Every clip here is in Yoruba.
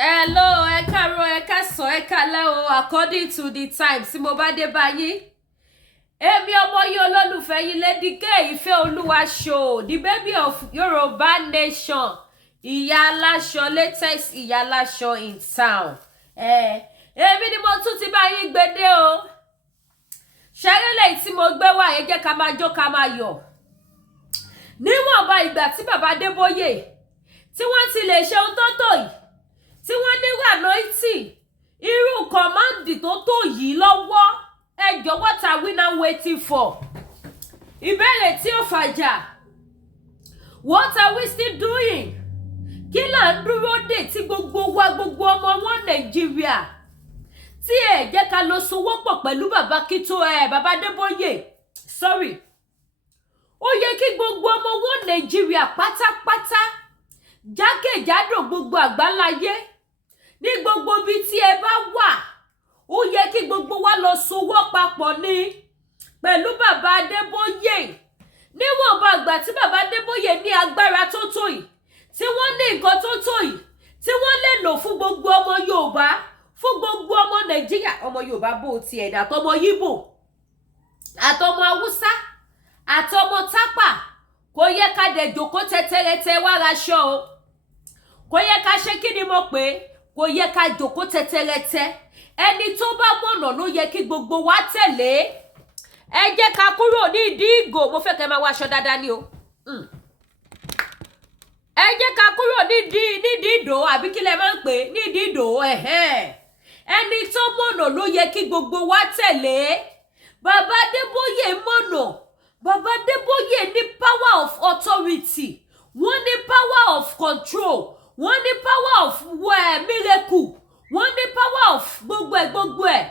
Hello, ẹ káàárọ̀, ẹ káàsán, ẹ káalẹ́ o, according to the time tí mo bá dé báyìí. Èmi ọmọ yín olólùfẹ́ yín Lady Gbe Ìfẹ́ Olúwa show, the baby of Yoruba nation. Ìyá aláṣọ, latest ìyá aláṣọ in town. Èmi ni mo tún ti bá yín gbede o. Ṣẹ́rí lèyí tí mo gbé wá, ẹ jẹ́ ká máa jó ká máa yọ̀. Níwọ̀nba ìgbà tí bàbá Adeboye tí wọ́n ti lè ṣe ohun tó tọ́ yìí, tí wọ́n ní anointing, irú kọ̀máǹdì tó tó yìí lọ́wọ́, ẹ jọ̀ọ́, what are we now waiting for? Ìbéèrè tí ó fàjà, what are we still doing? Kí là ń dúró dè tí gbogbo wa, gbogbo ọmọ wọn Nàìjíríà, tí ẹ jẹ́ ká lọ sowọ́pọ̀ pẹ̀lú bàbá bàbá Adeboye, sorry. Ó yẹ kí gbogbo ọmọ wọn Nàìjíríà pátápátá, jákèjádò gbogbo àgbáláyé, ní gbogbo bí tí ẹ bá wà, ó yẹ kí gbogbo wa lọ sowọ́ papọ̀ ní pẹ̀lú bàbá Adeboye. Níwọ̀nba àgbà tí bàbá Adeboye ní agbára tó tó yìí, tí wọ́n ní nǹkan tó tó yìí, tí wọ́n lè lò fún gbogbo ọmọ Yorùbá, fún gbogbo ọmọ Nàìjíríà, ọmọ Yorùbá bó ti ẹ̀dá, àtọmọ Yíbò, àtọmọ Haúsá, àtọmọ Tápà, kò yẹ ká dẹ̀ jókòó tẹ́tẹ́rẹ́tẹ́ wá raṣọ o. Kò yẹ ká ṣe kí ni mo pè é, kò yẹ ká jókòó tẹ́tẹ́rẹ́tẹ́. Ẹni tó bá mọ̀nà ló yẹ kí gbogbo wa tẹ̀lé. Ẹ jẹ́ ká kúrò ní ìdí ìgò, mo fẹ́ kẹ́ máa wá aṣọ dáadáa ni o. Ẹ jẹ́ ká kúrò nídìí ìdò, àbí kí lẹ máa ń pè é, nídìí ìdò, ẹni tó mọ̀nà ló yẹ kí gbogbo wa tẹ̀lé. Bàbá Adeboye mọ̀nà. Bàbá Adeboye ní power of authority, wọ́n ní power of control, wọ́n ní power of miracle, wọ́n ní power of gbogbo ẹ̀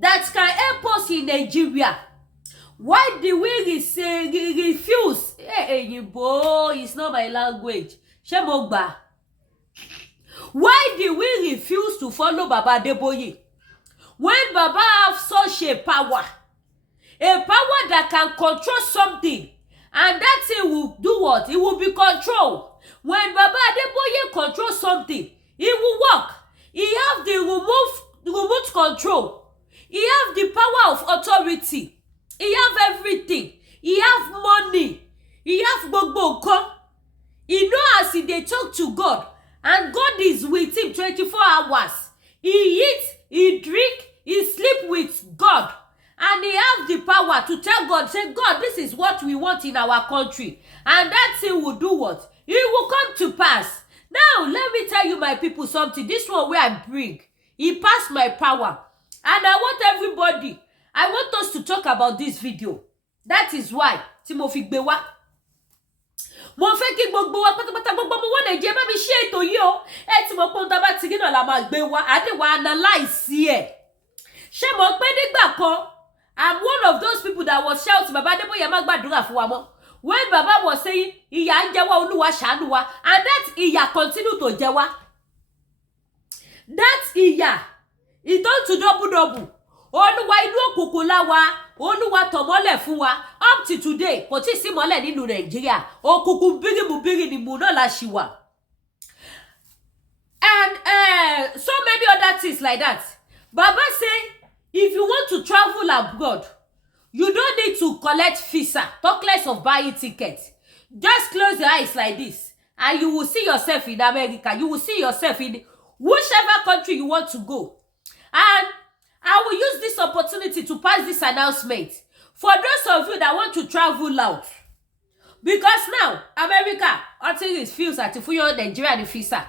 that can help us in Nigeria. Why do we refuse? Èyìnbó is not my language. Ṣé mo gbà? Why do we refuse to follow Baba Adeboye when Baba have such a power? A power that can control something, and that thing will do what? It will be controlled. When Baba Adeboye controls something, it will work. He have the remote control. He have the power of authority. He have everything. He have money. He have gbogbo nǹkan. He know as they talk to God, and God is with him 24 hours. He eat, he drink, he sleep with God. And he have the power to tell God, say, God, this is what we want in our country. And that thing will do what? It will come to pass. Now, let me tell you, my people, something. This one where I bring, it passed my power. And I want us to talk about this video. That is why, Timothy Gbe wá. Mo fẹ́ kí gbogbo wa pátápátá, gbogbo ọmọ wọn Nàìjíríà bá mi ṣe ètò yìí o. Ẹ ti mọ̀ pé ohun tá bá ti rí náà la máa gbé wá. Àdéhùn analyze ẹ̀. Ṣé mo pé nígbà kan, I'm one of those people that was shouting, Baba Adeboye má gbàdúrà fún wa mọ́. When Baba was saying, ìyà ń jẹ wá, Olúwa ṣàánú wa, and that ìyà continue to jẹ wá. That ìyà, it turn to double. Olúwa inú òkùnkùn la wà, Olúwa tàn mọ́lẹ̀ fún wa. Up to today, kò tí sí mọ́lẹ̀ nínú Nàìjíríà. Òkùnkùn bírímù náà la ṣì wà. And so many other things like that. Baba say, if you want to travel abroad, you don't need to collect visa, talk less of buying tickets. Just close your eyes like this, and you will see yourself in America. You will see yourself in whichever country you want to go. And I will use this opportunity to pass this announcement for those of you that want to travel out. Because now, America, until it feels that if you Nigeria the visa.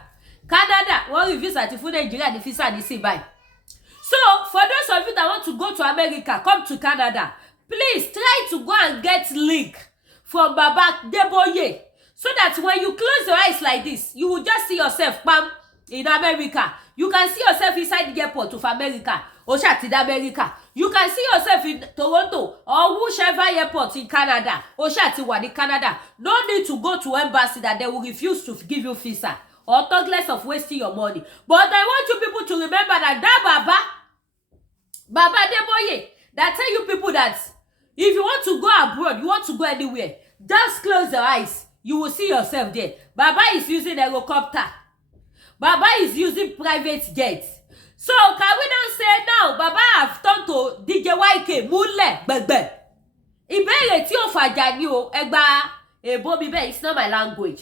Canada, one reviews that if you Nigeria the visa and see by. So, for those of you that want to go to America, come to Canada, please try to go and get link from Baba Adeboye, so that when you close your eyes like this, you will just see yourself, bam, in America. You can see yourself inside the airport of America, or in America. You can see yourself in Toronto, or whichever airport in Canada, or in Canada. No need to go to embassy that they will refuse to give you visa, or talk less of wasting your money. But I want you people to remember that Baba Adeboye, that tell you people that if you want to go abroad, you want to go anywhere, just close your eyes. You will see yourself there. Baba is using a helicopter. Baba is using private jets. So can we now say now Baba have turned to DJ YK múlẹ̀ gbẹ̀gbẹ̀? Ìbéèrè tí ó fàjà ni o, ẹgbà èbó mi bẹ́ẹ̀, it's not my language.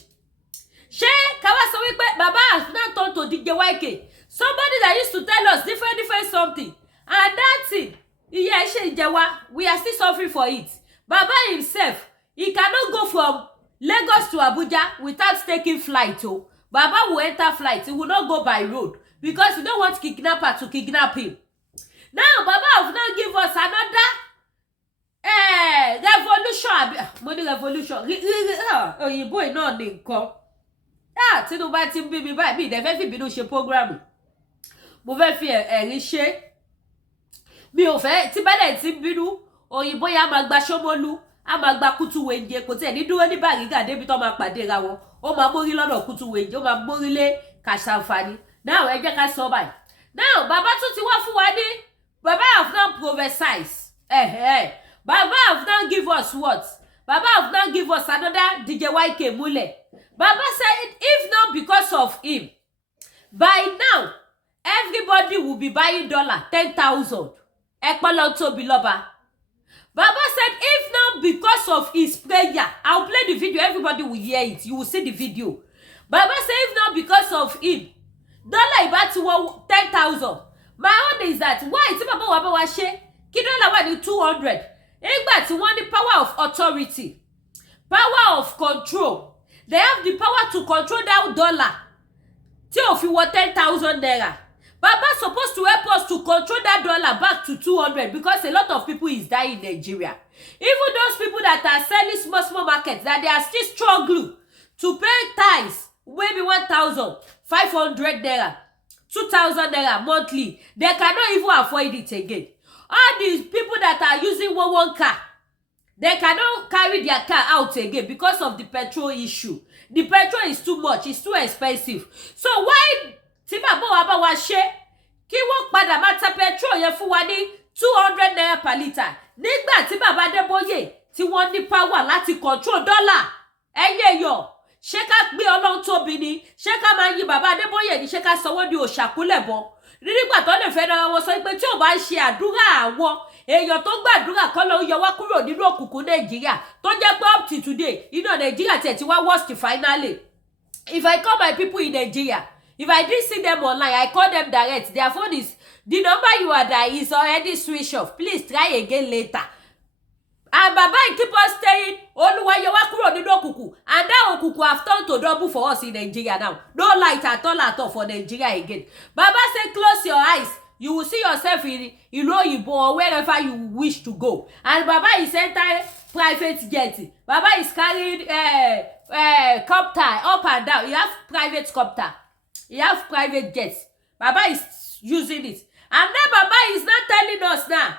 Ṣé ká wá sọ wípé Baba has now turned to DJ YK? Somebody that used to tell us different something. And that thing, iye ṣe ìjẹwa, we are still suffering for it. Baba himself, he cannot go from Lagos to Abuja without taking flight. Oh. Baba will enter flight. He will not go by road because he don't want kidnapper to kidnap him. Now, Baba have now give us another revolution. Money revolution. Òyìnbó iná ní nǹkan. Tinubu ti ń bí mi báyìí, mi ìdẹ́fẹ́ fi ìbínú ṣe program. Mo fẹ́ fi ẹ̀rí ṣe. Mi ò fẹ́ tí bẹ́lẹ̀ ti ń bínú. Òyìnbó yà máa gba Ṣómólú. A máa gba Kútúwéńjẹ kò tiẹ̀ ní dúró ní Bàrígà débi tó máa pàdé ra wọn. Ó máa mórí lọ́dọ̀ Kútúwéńjẹ, ó máa mórí lé Kàṣàǹfààní. Now ẹ jẹ́ ká sọ báyìí. Now Baba tún ti wá fún wa ní Baba have now prophesied. Baba have now give us what? Baba have now give us another DJ YK múlẹ̀. Baba said if not because of him, by now everybody will be buying dollar 10,000. Ẹ̀pọ̀lọ́ tóbi lọ́ba. Baba said if not because of his prayer, I'll play the video, everybody will hear it, you will see the video. Baba said if not because of him, dollar ìbá ti wọ 10,000. My own is that why tí Baba wa bá wa ṣe kí dollar wà ní 200. Nígbà tí wọ́n ní power of authority, power of control, they have the power to control that dollar. Tí ó fi wọ 10,000 naira. Baba supposed to help us to control that dollar back to 200 because a lot of people is dying in Nigeria. Even those people that are selling small markets, that they are still struggling to pay tithes, maybe 1,500 naira, 2,000 naira monthly, they cannot even afford it again. All these people that are using one car, they cannot carry their car out again because of the petrol issue. The petrol is too much, it's too expensive. So why tí Baba wa bá wa ṣe kí wọ́n padà máa ta petrol yẹn fún wa ní 200 naira per litre nígbà tí Baba Adeboye tí wọ́n ní power láti control dollar? Ẹyẹ yọ ṣé ká gbé Ọlọ́run tóbi ni, ṣé ká máa yìn Baba Adeboye ni, ṣé ká sọ wọ́n di òṣàkúlẹ̀bọ nígbà tó lè fẹ́ dára wọn sọ pé tí ò bá ṣe àdúrà àwọn èèyàn tó gbàdúrà kọ́ ló yọ wá kúrò nínú òkùnkùn Nàìjíríà tó jẹ́ pé up to today iná Nàìjíríà tiẹ̀ ti wá worst finally. If I call my people in Nigeria, if I didn't see them online, I call them direct. Their phone is, the number you are there is already switched off. Please try again later. And Baba keep on saying, Oluwa yọ wá kúrò nínú òkùnkùn. And that òkùnkùn have turned to double for us in Nigeria now. No light at all for Nigeria again. Baba say close your eyes. You will see yourself in ìlú òyìnbó or wherever you wish to go. And Baba is entering private jet. Baba is carrying copter up and down. He have private copter. He have private jets. Baba is using it. And then Baba is not telling us now.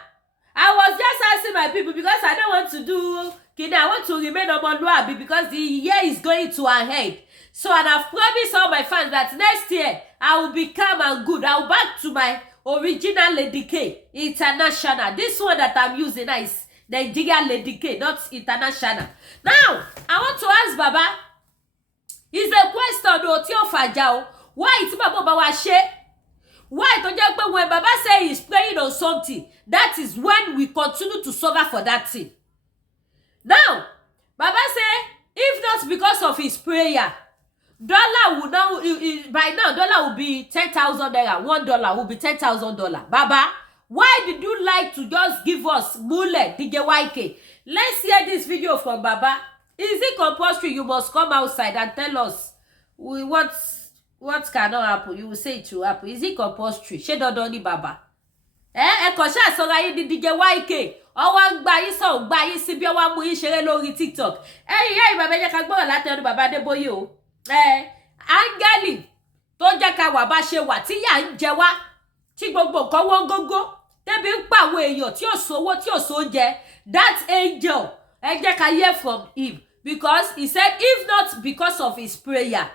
I was just asking my people because I don't want to do kidney. I want to remain Omoluabi because the year is going to an end. So and I've promised all my fans that next year I will be calm and good. I will back to my original Lady K International. This one that I'm using now is Nigeria Lady K, not international. Now, I want to ask Baba, is a question o tí ó fàjà o. Why tí Baba bá wa ṣe? Why tó jẹ́ pé when Baba say he's praying on something, that is when we continue to suffer for that thing. Now, Baba say, if not because of his prayer, dollar will now, by now, dollar will be 10,000 naira. $1 will be $10,000. Baba, why did you like to just give us mule, DJ YK? Let's hear this video from Baba. Is it compulsory? You must come outside and tell us what cannot happen. You will say it will happen. Is it compulsory? Ṣé dandan ni Baba? Ẹ kàn ṣá sọra yín di DJ YK. Ọwọ́ ń gba yín sọ gba yín sí bí ọwọ́ mú yín ṣeré lórí TikTok. Ìyá Baba jẹ́ ká gbọ́rọ̀ láti ẹnu Baba Adeboye o. Áńgẹ́lì tó jẹ́ ká wà bá ṣe wà tí yà ń jẹ wá tí gbogbo nǹkan wọ́n gógó tẹ́bi ń pa àwọn èèyàn tí ò sówó tí ò sóúnjẹ. That angel, ẹ jẹ́ ká hear from him because he said if not because of his prayer,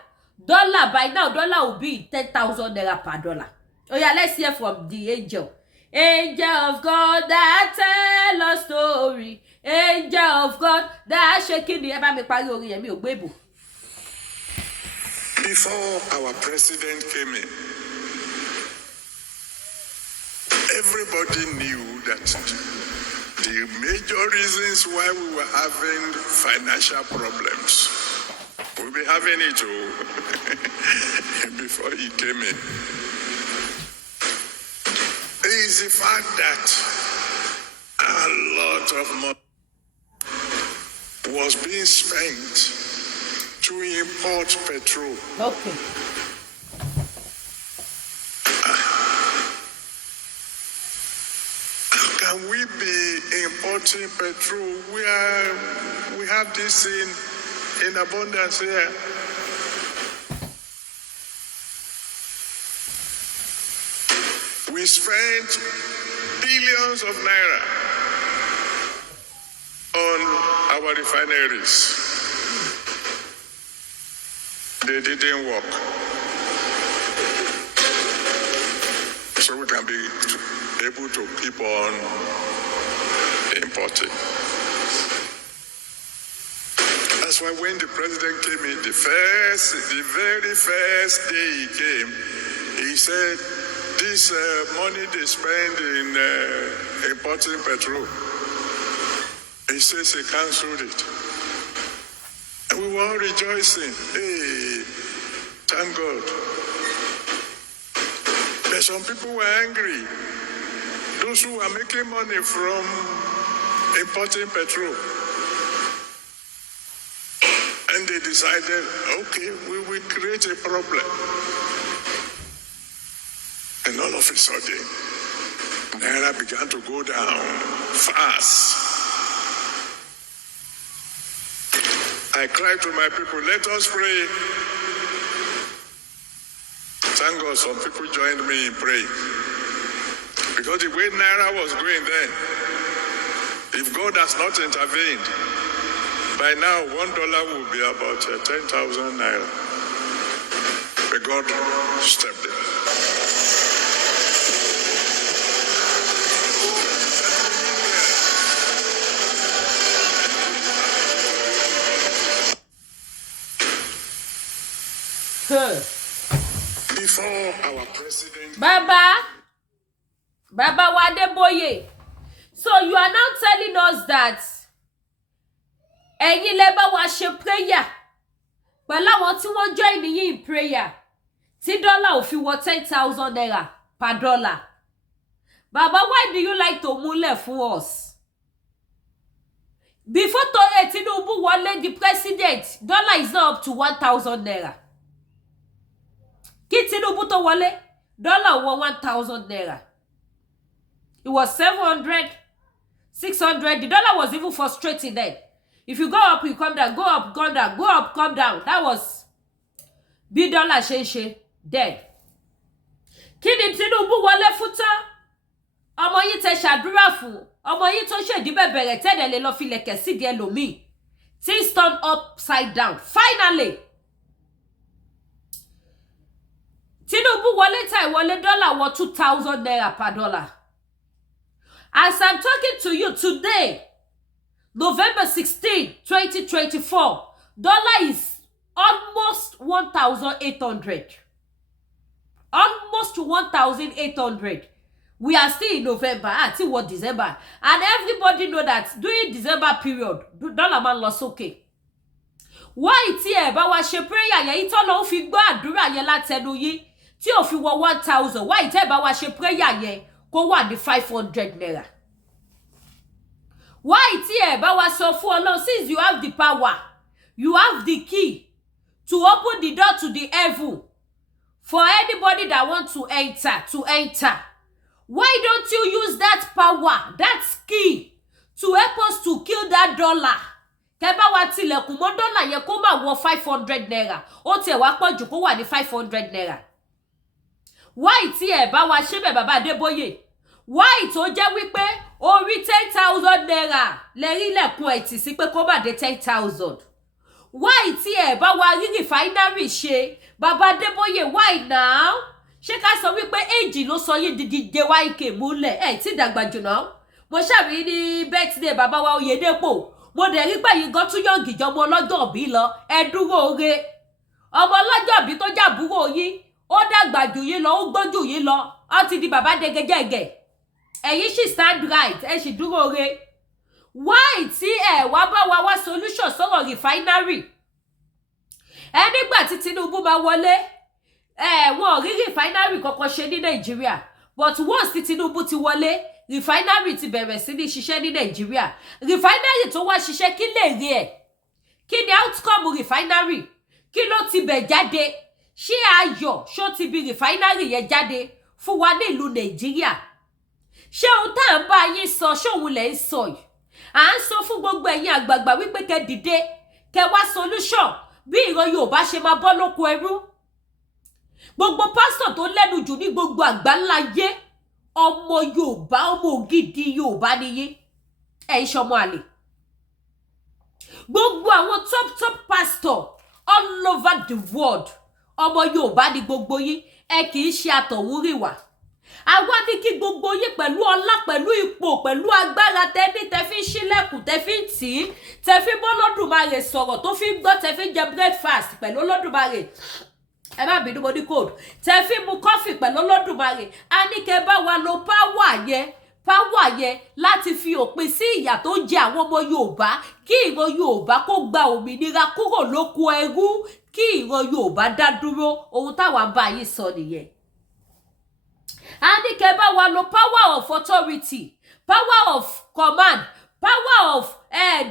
dollar by now, dollar will be 10,000 naira per dollar. Oh yeah, let's hear from the angel. Angel of God that tell us story. Angel of God that shaking the ẹ bá mi parí orin yẹn mi ò gbé bò. Before our president came in, everybody knew that the major reasons why we were having financial problems, we'll be having it too before he came in, is the fact that a lot of money was being spent to import petrol. Okay. How can we be importing petrol? We have this in abundance here. We spent billions of naira on our refineries. They didn't work. So we can be able to keep on importing. That's why when the president came in, the very first day he came, he said, this money they spend in importing petrol, he says he cancelled it. And we were all rejoicing. Hey, thank God. But some people were angry. Those who are making money from importing petrol. And they decided, okay, we will create a problem. And all of a sudden, naira began to go down fast. I cried to my people, let us pray. Thank God some people joined me in praying. Because the way naira was going then, if God has not intervened, by now $1 will be about 10,000 naira. But God stepped in. Before our president, Baba Adeboye. So you are now telling us that ẹ̀yin lẹ bá wa ṣe prayer pẹ̀lú àwọn tí wọ́n join yín in prayer tí dọ́là ò fi wọ 10,000 naira per dollar. Baba, why do you like to múlẹ̀ fún us? Before Tinubu wọlé the president, dollar is not up to 1,000 naira. Kí Tinubu tó wọlé, dollar wọ 1,000 naira. It was 700, 600. The dollar was even frustrating then. If you go up, you come down. Go up, come down. Go up, come down. That was bí dollar ṣe then. Kí ni Tinubu wọlé fún tán? Ọmọ yín tẹ́ ṣàdúrà fún. Ọmọ yín tó ṣèdí bẹ̀bẹ̀rẹ̀ tẹ́lẹ̀ lè lọ fi lẹ̀kẹ̀ sídìí ẹlòmíì. Things turned upside down. Finally. Tinubu wọlé tá ìwọlé dollar wọ 2,000 naira per dollar. As I'm talking to you today, November 16, 2024, dollar is almost 1,800. Almost 1,800. We are still in November, until what December. And everybody know that during December period, dollar man lost okay. Why tí ẹ bá wá ṣe prayer yẹn ito ló fi gbọ́ àdúrà yẹn látẹnu yín tí ó fi wọ 1,000. Why tí ẹ bá wá ṣe prayer yẹn kó wà ní 500 naira. Why tí ẹ bá wá sọ fún Ọlọ́run, since you have the power, you have the key to open the door to the heaven for anybody that wants to enter. Why don't you use that power, that key, to help us to kill that dollar? Kẹ́bá wa tilẹ̀kùn mọ́ dollar yẹn kó má wọ 500 naira. Ó tiẹ̀ wá pọ̀ jù kó wà ní 500 naira. Why tí ẹ bá wa ṣe bẹ́ẹ̀ bàbá Adeboye? Why tó jẹ́ wípé orí 10,000 naira lẹ́rí lẹ̀kùn ẹ̀tì sí pé kó má dé 10,000? Why tí ẹ bá wa rí refinery ṣe? Bàbá Adeboye, why now? Ṣé ká sọ wípé age ló sọ yín di JYK múlẹ̀? Ẹ ti dàgbà jù náà. Mo ṣàrí ní birthday bàbá wa Oyedepo. Mo dẹ̀ rí pé yín gan tún yọ̀ǹgì jọmọ ọlọ́jọ́ bí lọ. Ẹ dúró ore. ọmọ ọlọ́jọ́ bí tó jàbúrò yín ó dàgbà jù yín lọ ó gbọ́n jù yín lọ ó ti di bàbá dẹgẹjẹgẹ ẹ̀yin sì stand right ẹ sì dúró re why tí ẹ wá bá wa wá solution sọ̀rọ̀ refinery ẹ nígbà tí Tinubu máa wọlé wọn ò rí refinery kankan ṣe ní Nàìjíríà but once tí Tinubu ti wọlé refinery ti bẹ̀rẹ̀ sí ní ṣiṣẹ́ ní Nàìjíríà refinery tó wá ṣiṣẹ́ kí lè rí ẹ̀ kí ni outcome refinery kí ló ti bẹ̀ jáde ṣé ayọ̀ ṣó ti bi refinery yẹn jáde fún wa ní ìlú Nàìjíríà ṣé ohun tá à ń bá yín sọ ṣé òun lẹ̀ ń sọ yìí à ń sọ fún gbogbo ẹ̀yin àgbààgbà wípé kẹ́ dìde kẹ́ wá solution bí ìran Yorùbá ṣe máa bọ́ lóko ẹrú gbogbo pásítọ̀ tó lẹ́nu jù ní gbogbo àgbáńláyé ọmọ Yorùbá ọmọ ògidì Yorùbá nìyí ẹ̀ ń ṣọmọ àlè gbogbo àwọn top pastor all over the world ọmọ Yorùbá ni gbogbo yín ẹ kì í ṣe àtọ̀húnrìnwá àwa ní kí gbogbo yín pẹ̀lú ọlá pẹ̀lú ipò pẹ̀lú agbára tẹ́ni tẹ́fí ṣílẹ̀kùn tẹ́fí tì í tẹ́fí bọ́ Olódùmarè sọ̀rọ̀ tó fi ń gbọ́ tẹ́fí jẹ breakfast pẹ̀lú Olódùmarè ẹ má bínú mo ní code tẹ́fí mu coffee pẹ̀lú Olódùmarè a ní kẹ́ bá wa lo power yẹn láti fi òpin sí ìyà tó ń jẹ àwọn ọmọ Yorùbá kí ìran Yorùbá kó gba òmìnira kúrò lóko ẹrú kí ìran Yorùbá dá dúró ohun táwa ń bá yín sọ nìyẹn a ní kẹ́ bá wa lo power of authority power of command power of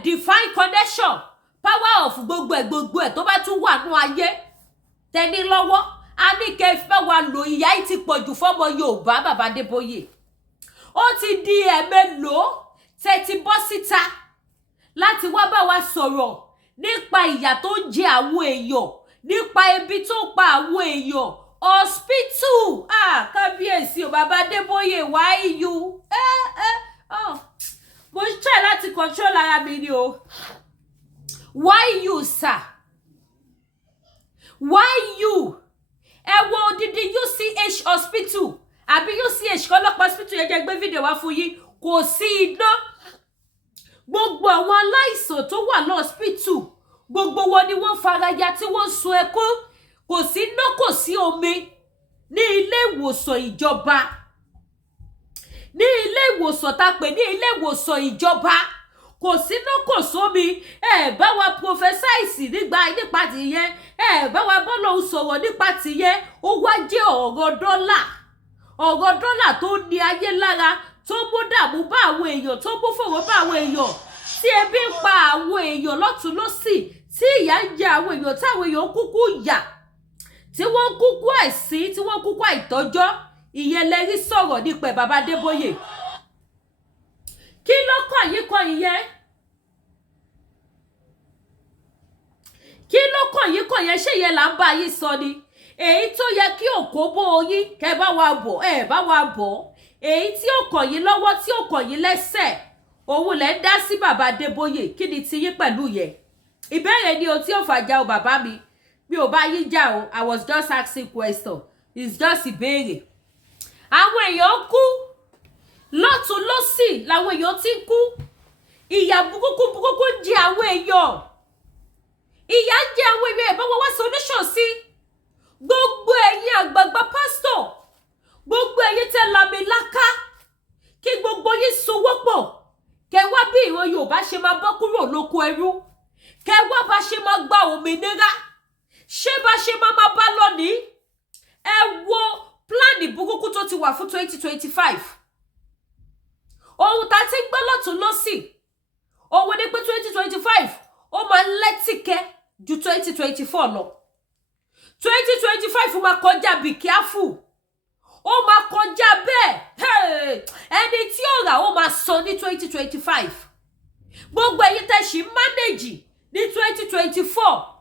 divine connection power of gbogbo ẹ̀ tó bá tún wà nú ayé tẹ́ni lọ́wọ́ a ní kẹ́ bá wa lo ìyà yìí ti pọ̀jù fọ́mọ Yorùbá bàbá Adébóyè ó ti di ẹ̀mélòó tẹ́ ti bọ́ síta láti wá bá wa sọ̀rọ̀ nípa ìyà tó ń jẹ àwọn èèyàn nípa ebi tó ń pa àwọn èèyàn hospital kábíyèsí o bàbá Adébóyè why you mo try láti control ara mi ni o why you sir why you ẹ wo odidi UCH hospital àbí UCH kọlọpàá hospital yẹn jẹ́ gbé fídíò wá fún yín kò sí iná gbogbo àwọn aláìsàn tó wà ní hospital gbogbo wọn ni wọ́n faraya tí wọ́n sun ẹkún kò sí iná kò sí omi ní ilé ìwòsàn ìjọba ní ilé ìwòsàn tá pè ní ilé ìwòsàn ìjọba kò sí iná kò sómi bá wa prophesize nípa tìyẹn bá wa bọ́lọ̀ sọ̀rọ̀ nípa tìyẹn ó wá jẹ́ ọ̀rọ̀ dọ́là tó ní ayé lára tó mú dààmú bá àwọn èèyàn tó mú fòrò bá àwọn èèyàn tí ebi ń pa àwọn èèyàn lọ́tún lọ́sì tí ìyà ń jẹ àwọn èèyàn táwọn èèyàn kúkú yà tí wọ́n kúkú àìsí tí wọ́n kúkú àìtọ́jọ́ ìyẹn lẹ́rí sọ̀rọ̀ nípa bàbá Adébóyè kí ló kàn yín kan ìyẹn kí ló kàn yín kan yẹn ṣé ìyẹn là ń bá yín sọ ni èyí tó yẹ kí òkó bó yín kẹ́ bá wa bọ̀ bá wa bọ̀ èyí tí ó kàn yín lọ́wọ́ tí ó kàn yín lẹ́sẹ̀ òun lẹ ń dá sí bàbá Adébóyè kí ni ti yín pẹ̀lú yẹn ìbéèrè ni o tí ò fàjà o bàbá mi ò bá yín jà o I was just asking question it's just ìbéèrè àwọn èèyàn kú lọ́tún lọ́sì làwọn èèyàn ti kú ìyà burúkú ń jẹ àwọn èèyàn ìyà ń jẹ àwọn èèyàn ìbáwọ́ wá solution sí gbogbo ẹ̀yin àgbààgbà pásítọ̀ gbogbo ẹ̀yin tẹ́ lami láká kí gbogbo yín sowọ́pọ̀ kẹ́ wá bí ìran Yorùbá ṣe máa bọ́ kúrò lóko ẹrú kẹ́ wá bá ṣe máa gba òmìnira ṣé bá ṣe máa bá lónìí ẹ wo pláàni burúkú tó ti wà fún 2025 ohun tá ti gbọ́ lọ́tún lọ́sì òun ni pé 2025 ó máa lẹ́tìkẹ́ ju 2024 lọ 2025 máa kọjá be careful ó máa kọjá bẹ́ẹ̀ ẹni tí ó rà ó máa san ní 2025 gbogbo ẹ̀yin tẹ́ ṣì manage ní 2024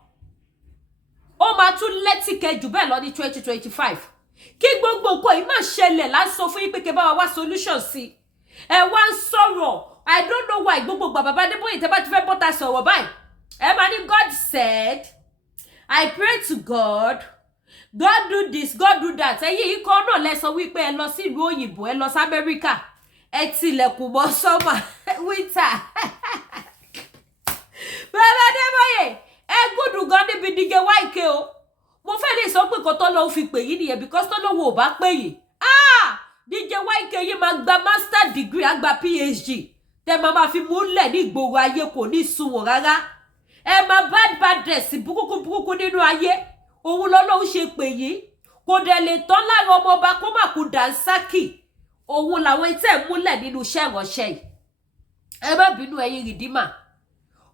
ó máa tún lẹ́tìkẹ́ jù bẹ́ẹ̀ lọ ní 2025 kí gbogbo nǹkan yìí máa ṣẹlẹ̀ lásán fún yín pé kẹ́ bá wa wá solution sí ẹ wá ń sọ̀rọ̀ I don't know why gbogbo bàbá Adébóyè tẹ́ bá ti fẹ́ bọ́ta sọ̀rọ̀ báyìí ẹ máa ní God said I pray to God do this God do that ẹ̀yin yìí kan náà lẹ sọ wípé ẹ lọ sí ìlú òyìnbó ẹ lọ sí Amẹ́ríkà ẹ tilẹ̀kùn mọ́ sọ́mà winter bàbá Adébóyè ẹ gùdù gan níbi díje wáìkè o mo fẹ́ lè sọ pé nǹkan tọ́lọ́run fi pè yín nìyẹn because tọ́lọ́run ò bá pè yín DJ YK yìí máa gba master degree á gba PhD tẹ máa fi múlẹ̀ ní ìgboro ayé kò ní sunwọ̀n rárá ẹ máa bad dress burúkú nínú ayé òun lọ́lọ́run ṣe pè yín kò dẹ̀ lè tán lára ọmọ ọba kó má kú dànsákì òun làwọn itẹ́ múlẹ̀ nínú iṣẹ́ ìránṣẹ́ yìí ẹ má bínú ẹ̀yin rìdímà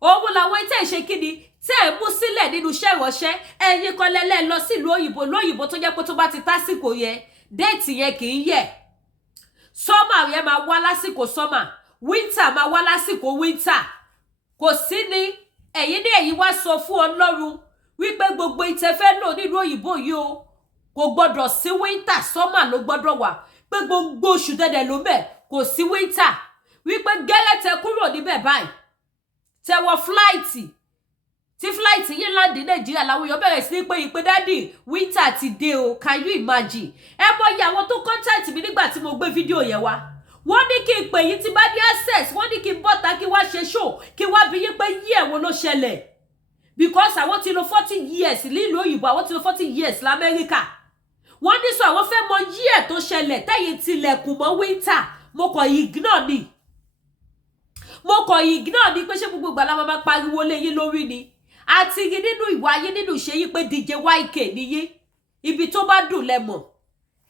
òun làwọn itẹ́ ìṣe kíni tẹ́ ẹ mú sílẹ̀ nínú iṣẹ́ ìránṣẹ́ ẹ̀yin kan lẹ́lẹ́ lọ sílùú òyìnbó tó jẹ́ pé tó bá ti tásìkò yẹn déètì yẹn kì í yẹ̀ sọ́mà yẹn máa wá lásìkò sọ́mà winter máa wá lásìkò winter kò sí ni ẹ̀yin ní ẹ̀yin wá sọ fún Ọlọ́run wípé gbogbo ìtẹ́fẹ́ lò nínú òyìnbó yìí o kò gbọ́dọ̀ sí winter sọ́mà ló gbọ́dọ̀ wà pé gbogbo oṣù dẹ́dẹ̀ ló bẹ̀ kò sí winter wípé gẹ́lẹ́ tẹ kúrò níbẹ̀ báyìí tẹ wọ fúláìtì tí fúláìtì yìí láǹdì Nàìjíríà làwọn èèyàn bẹ̀rẹ̀ sí ní pé ìpè dádì winter ti dé o can you imagine ẹ mọ iye àwọn tó contact mi nígbà tí mo gbé fídíò yẹn wá wọ́n ní kí n pè yín tí bá ní access wọ́n ní kí n bọ́ta kí wá ṣe show kí wá bí yín pé yí ẹ̀wọ̀n ló ṣẹlẹ̀ because àwọn ti lò 40 years nílùú òyìnbó àwọn ti lò 40 years lamẹ́ríkà wọ́n ní sọ àwọn fẹ́ mọ yí ẹ̀ tó ṣẹlẹ̀ tẹ́yìn tilẹ̀kùn mọ́ winter mo kàn ignore ni pé ṣé gbogbo ìgbà la máa pariwo lé yín lórí ni àti rí nínú ìwà yín nínú ìṣe yín pé DJ YK nìyí ibi tó bá dùn lẹ́mọ̀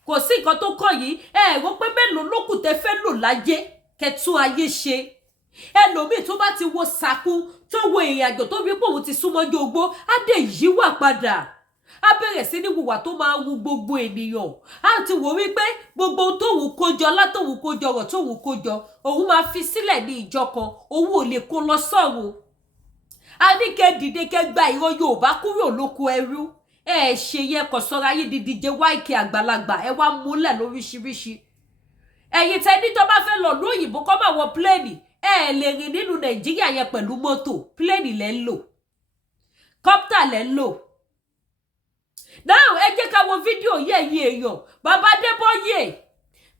kò sí nǹkan tó kàn yín rò pé mélòó lókù tẹ́ fẹ́ lò láyé kẹtún ayé ṣe ẹlòmíì tó bá ti wo sàkú tó wo ìrìnàjò tó rí pé òun ti súnmọ́ jogbo á dé yíwà padà á bẹ̀rẹ̀ sí ní wùwà tó máa wu gbogbo ènìyàn á ti wò wípé gbogbo tóun kójọ látòun kójọ ọ̀rọ̀ tóun kójọ òun máa fi sílẹ̀ ní ìjọ kan òun ò lè kó lọ sọ́run a ní kẹ́ dìde kẹ́ gba ìran Yorùbá kúrò lóko ẹrú ṣe yẹ kó sọ́ra yìí di DJ YK àgbàlagbà ẹ wá múlẹ̀ lóríṣiríṣi ẹ̀yin tẹ́ ní tó bá fẹ́ lọ lóyìnbó kó máa wọ pléènì lè rìn nínú Nàìjíríà yẹn pẹ̀lú mọ́tò pléènì lẹ́ ń lò kọ́pítà lẹ́ ń lò now ẹ jẹ́ ká wo fídíò yẹ̀yìn èèyàn bàbá Adébóyè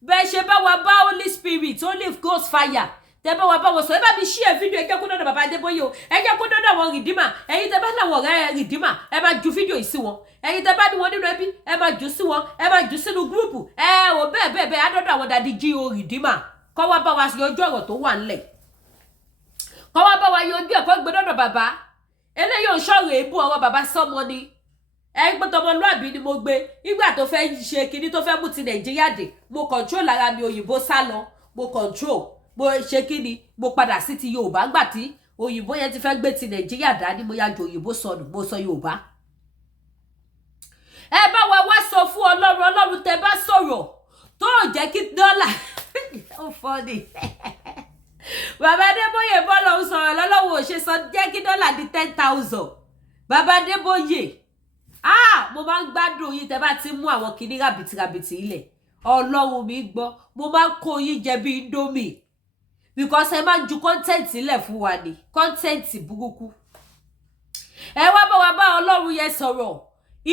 bẹ́ẹ̀ ṣe bá wa bá Holy Spirit Holy Ghost fire tẹ́ bá wa bá wọn sọ ẹ bá mi share fídíò ẹ jẹ́ kó dọ́dọ̀ bàbá Adébóyè o ẹ jẹ́ kó dọ́dọ̀ àwọn rìdímà ẹ̀yin tẹ́ bá láwọn ọ̀rẹ́ rìdímà ẹ máa ju fídíò yìí sí wọn ẹ̀yin tẹ́ bá ní wọn nínú ẹbí ẹ máa jù sí wọn ẹ máa jù sínú gúrùpù ò bẹ́ẹ̀ adọ́dọ̀ àwọn dàdí jí o rìdímà kọ́ wá bá wa yọjú ọ̀rọ̀ tó wà ńlẹ̀ kọ́ wá bá wa yọjú ẹ̀kọ́ gbé dọ́dọ̀ bàbá eléyìí ò ń ṣọ̀rọ̀ èébú ọwọ́ bàbá sọ́mọ ni ẹgbẹ́ tọmọlúàbí ni mo gbé nígbà tó fẹ́ ṣe kinní tó fẹ́ mú ti Nàìjíríà dé mo control ara mi òyìnbó sá lọ mo control mo ṣe kíni mo padà sí ti Yorùbá gbà tí òyìnbó yẹn ti fẹ́ gbé ti Nàìjíríà dání mo yájọ òyìnbó sọnù mo sọ Yorùbá ẹ bá wa wá sọ fún Ọlọ́run tẹ́ bá sọ̀rọ̀ tó jẹ́ kí dọ́là ó fọ́ ni bàbá Adébóyè bọ́lọ̀ ń sọ̀rọ̀ lọ́lọ́wọ́ ò ṣe sọ jẹ́ kí dọ́là di 10,000 bàbá Adébóyè mo máa ń gbádùn yín tẹ́ bá ti mú àwọn kinní ràbìtìràbìtì ilẹ̀ Ọlọ́run mi gbọ́ mo máa ń kó yín jẹ bí Indomie because ẹ máa ń ju content ilẹ̀ fún wa ni content burúkú ẹ wá bá Ọlọ́run yẹn sọ̀rọ̀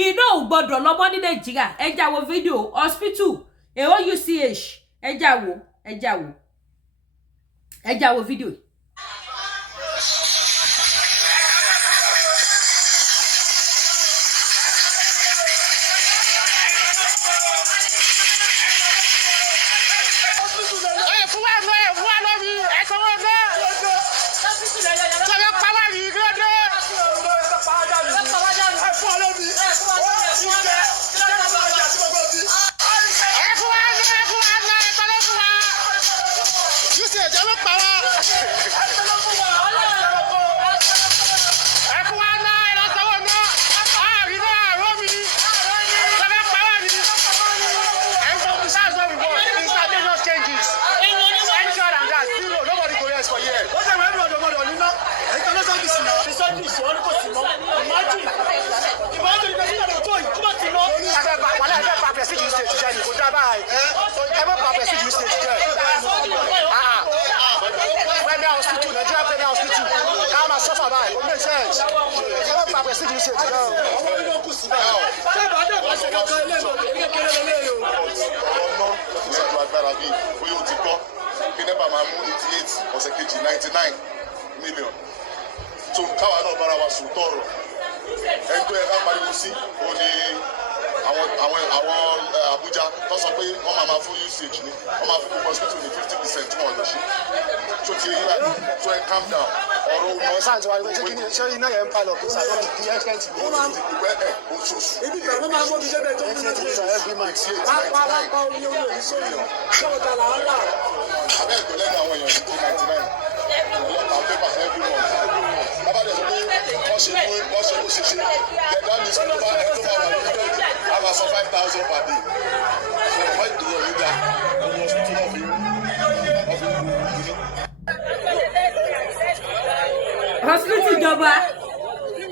iná ò gbọdọ̀ lọ́mọ ní Nàìjíríà ẹ já wo fídíò hospital èho UCH ẹ já wo fídíò. $99 million. So káwa náà bára wa sùn tọrọ ẹgbẹ́ ẹ̀ka pariwo sí òní àwọn Abuja tó sọ pé wọ́n máa fún usage ni wọ́n máa fún gbogbo hospital ní 50% tí wọ́n lè ṣe tó ti yẹ yíra tó ẹ calm down ọ̀rọ̀ wọn. ọ̀sán àti wàlúwẹ̀ ṣé iná yẹn ń pa lọ kó sàlọ́ ní extent ní ìgbẹ́ ẹ̀ oṣooṣù. ibi ìgbà wọn máa mọ́ mi ṣẹ́bẹ̀ tó ń bí every month. pápá omi omi òní sóyún ṣọ́ọ̀tà là ń rà. abẹ́ ìgbẹ́ lẹ́nu àwọn èèyàn ní 99 ọlọ́pàá pépà every month. bàbá rẹ̀ sọ pé wọ́n ṣe bó ṣe ṣe gẹ̀dá ní sọ tó bá ẹ̀ tó bá wà ní bẹ́ẹ̀ a máa sọ 5,000 per day. ọ̀pọ̀ ìdíyẹ̀ nígbà ọ̀yọ́ hospital náà fi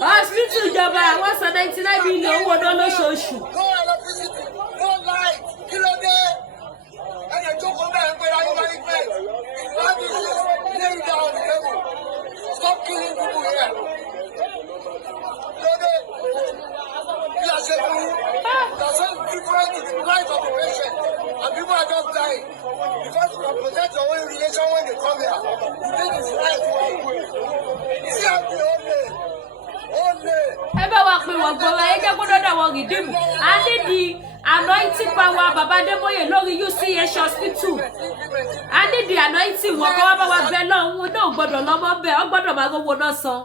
hospital ìjọba wọ́n sọ 99 million owó náà lóṣooṣù. no electricity no light kí ló dé ẹ̀yẹ jókòó bẹ́ẹ̀ ń pera yín wáyé pé wọ́n ti lay down the table stop killing people here. kí ló dé kí a ṣe fún yín that's so different to the life of the patient and people are just dying because you are protect your own relation when they come here you think it's right to have see how the whole day. ẹ bá wa pè wọ́n gbọ́ra ẹ jẹ́ kó dọ́dọ̀ wọn rìdíìmù a ní di anointing power baba Adeboye lórí UCH hospital a ní di anointing wọn kọ́ wá bá wa bẹ lọ́hún náà gbọ́dọ̀ lọ́mọ bẹ́ẹ̀ ọ gbọ́dọ̀ máa rówó náà san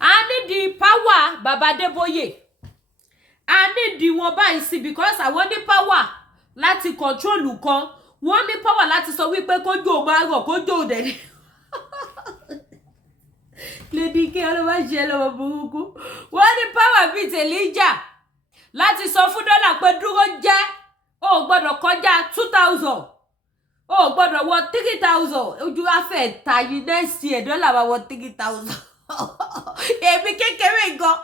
a ní di power baba Adeboye a ní di wọn báyìí sí because àwọn ní power láti control kan wọ́n ní power láti sọ wípé kójú ò máa rọ̀ kójú ò dẹ̀ ní. Lady kí ọlọ́ máa ṣe lọ́wọ́ burúkú wọ́n ní power bíi tèlíjà láti sọ fún dọ́là pé dúró jẹ́ o gbọ́dọ̀ kọjá 2,000 o gbọ́dọ̀ wọ 3,000 ojú afẹ́ tàyí next year dọ́là máa wọ 3,000 èmi kékeré gan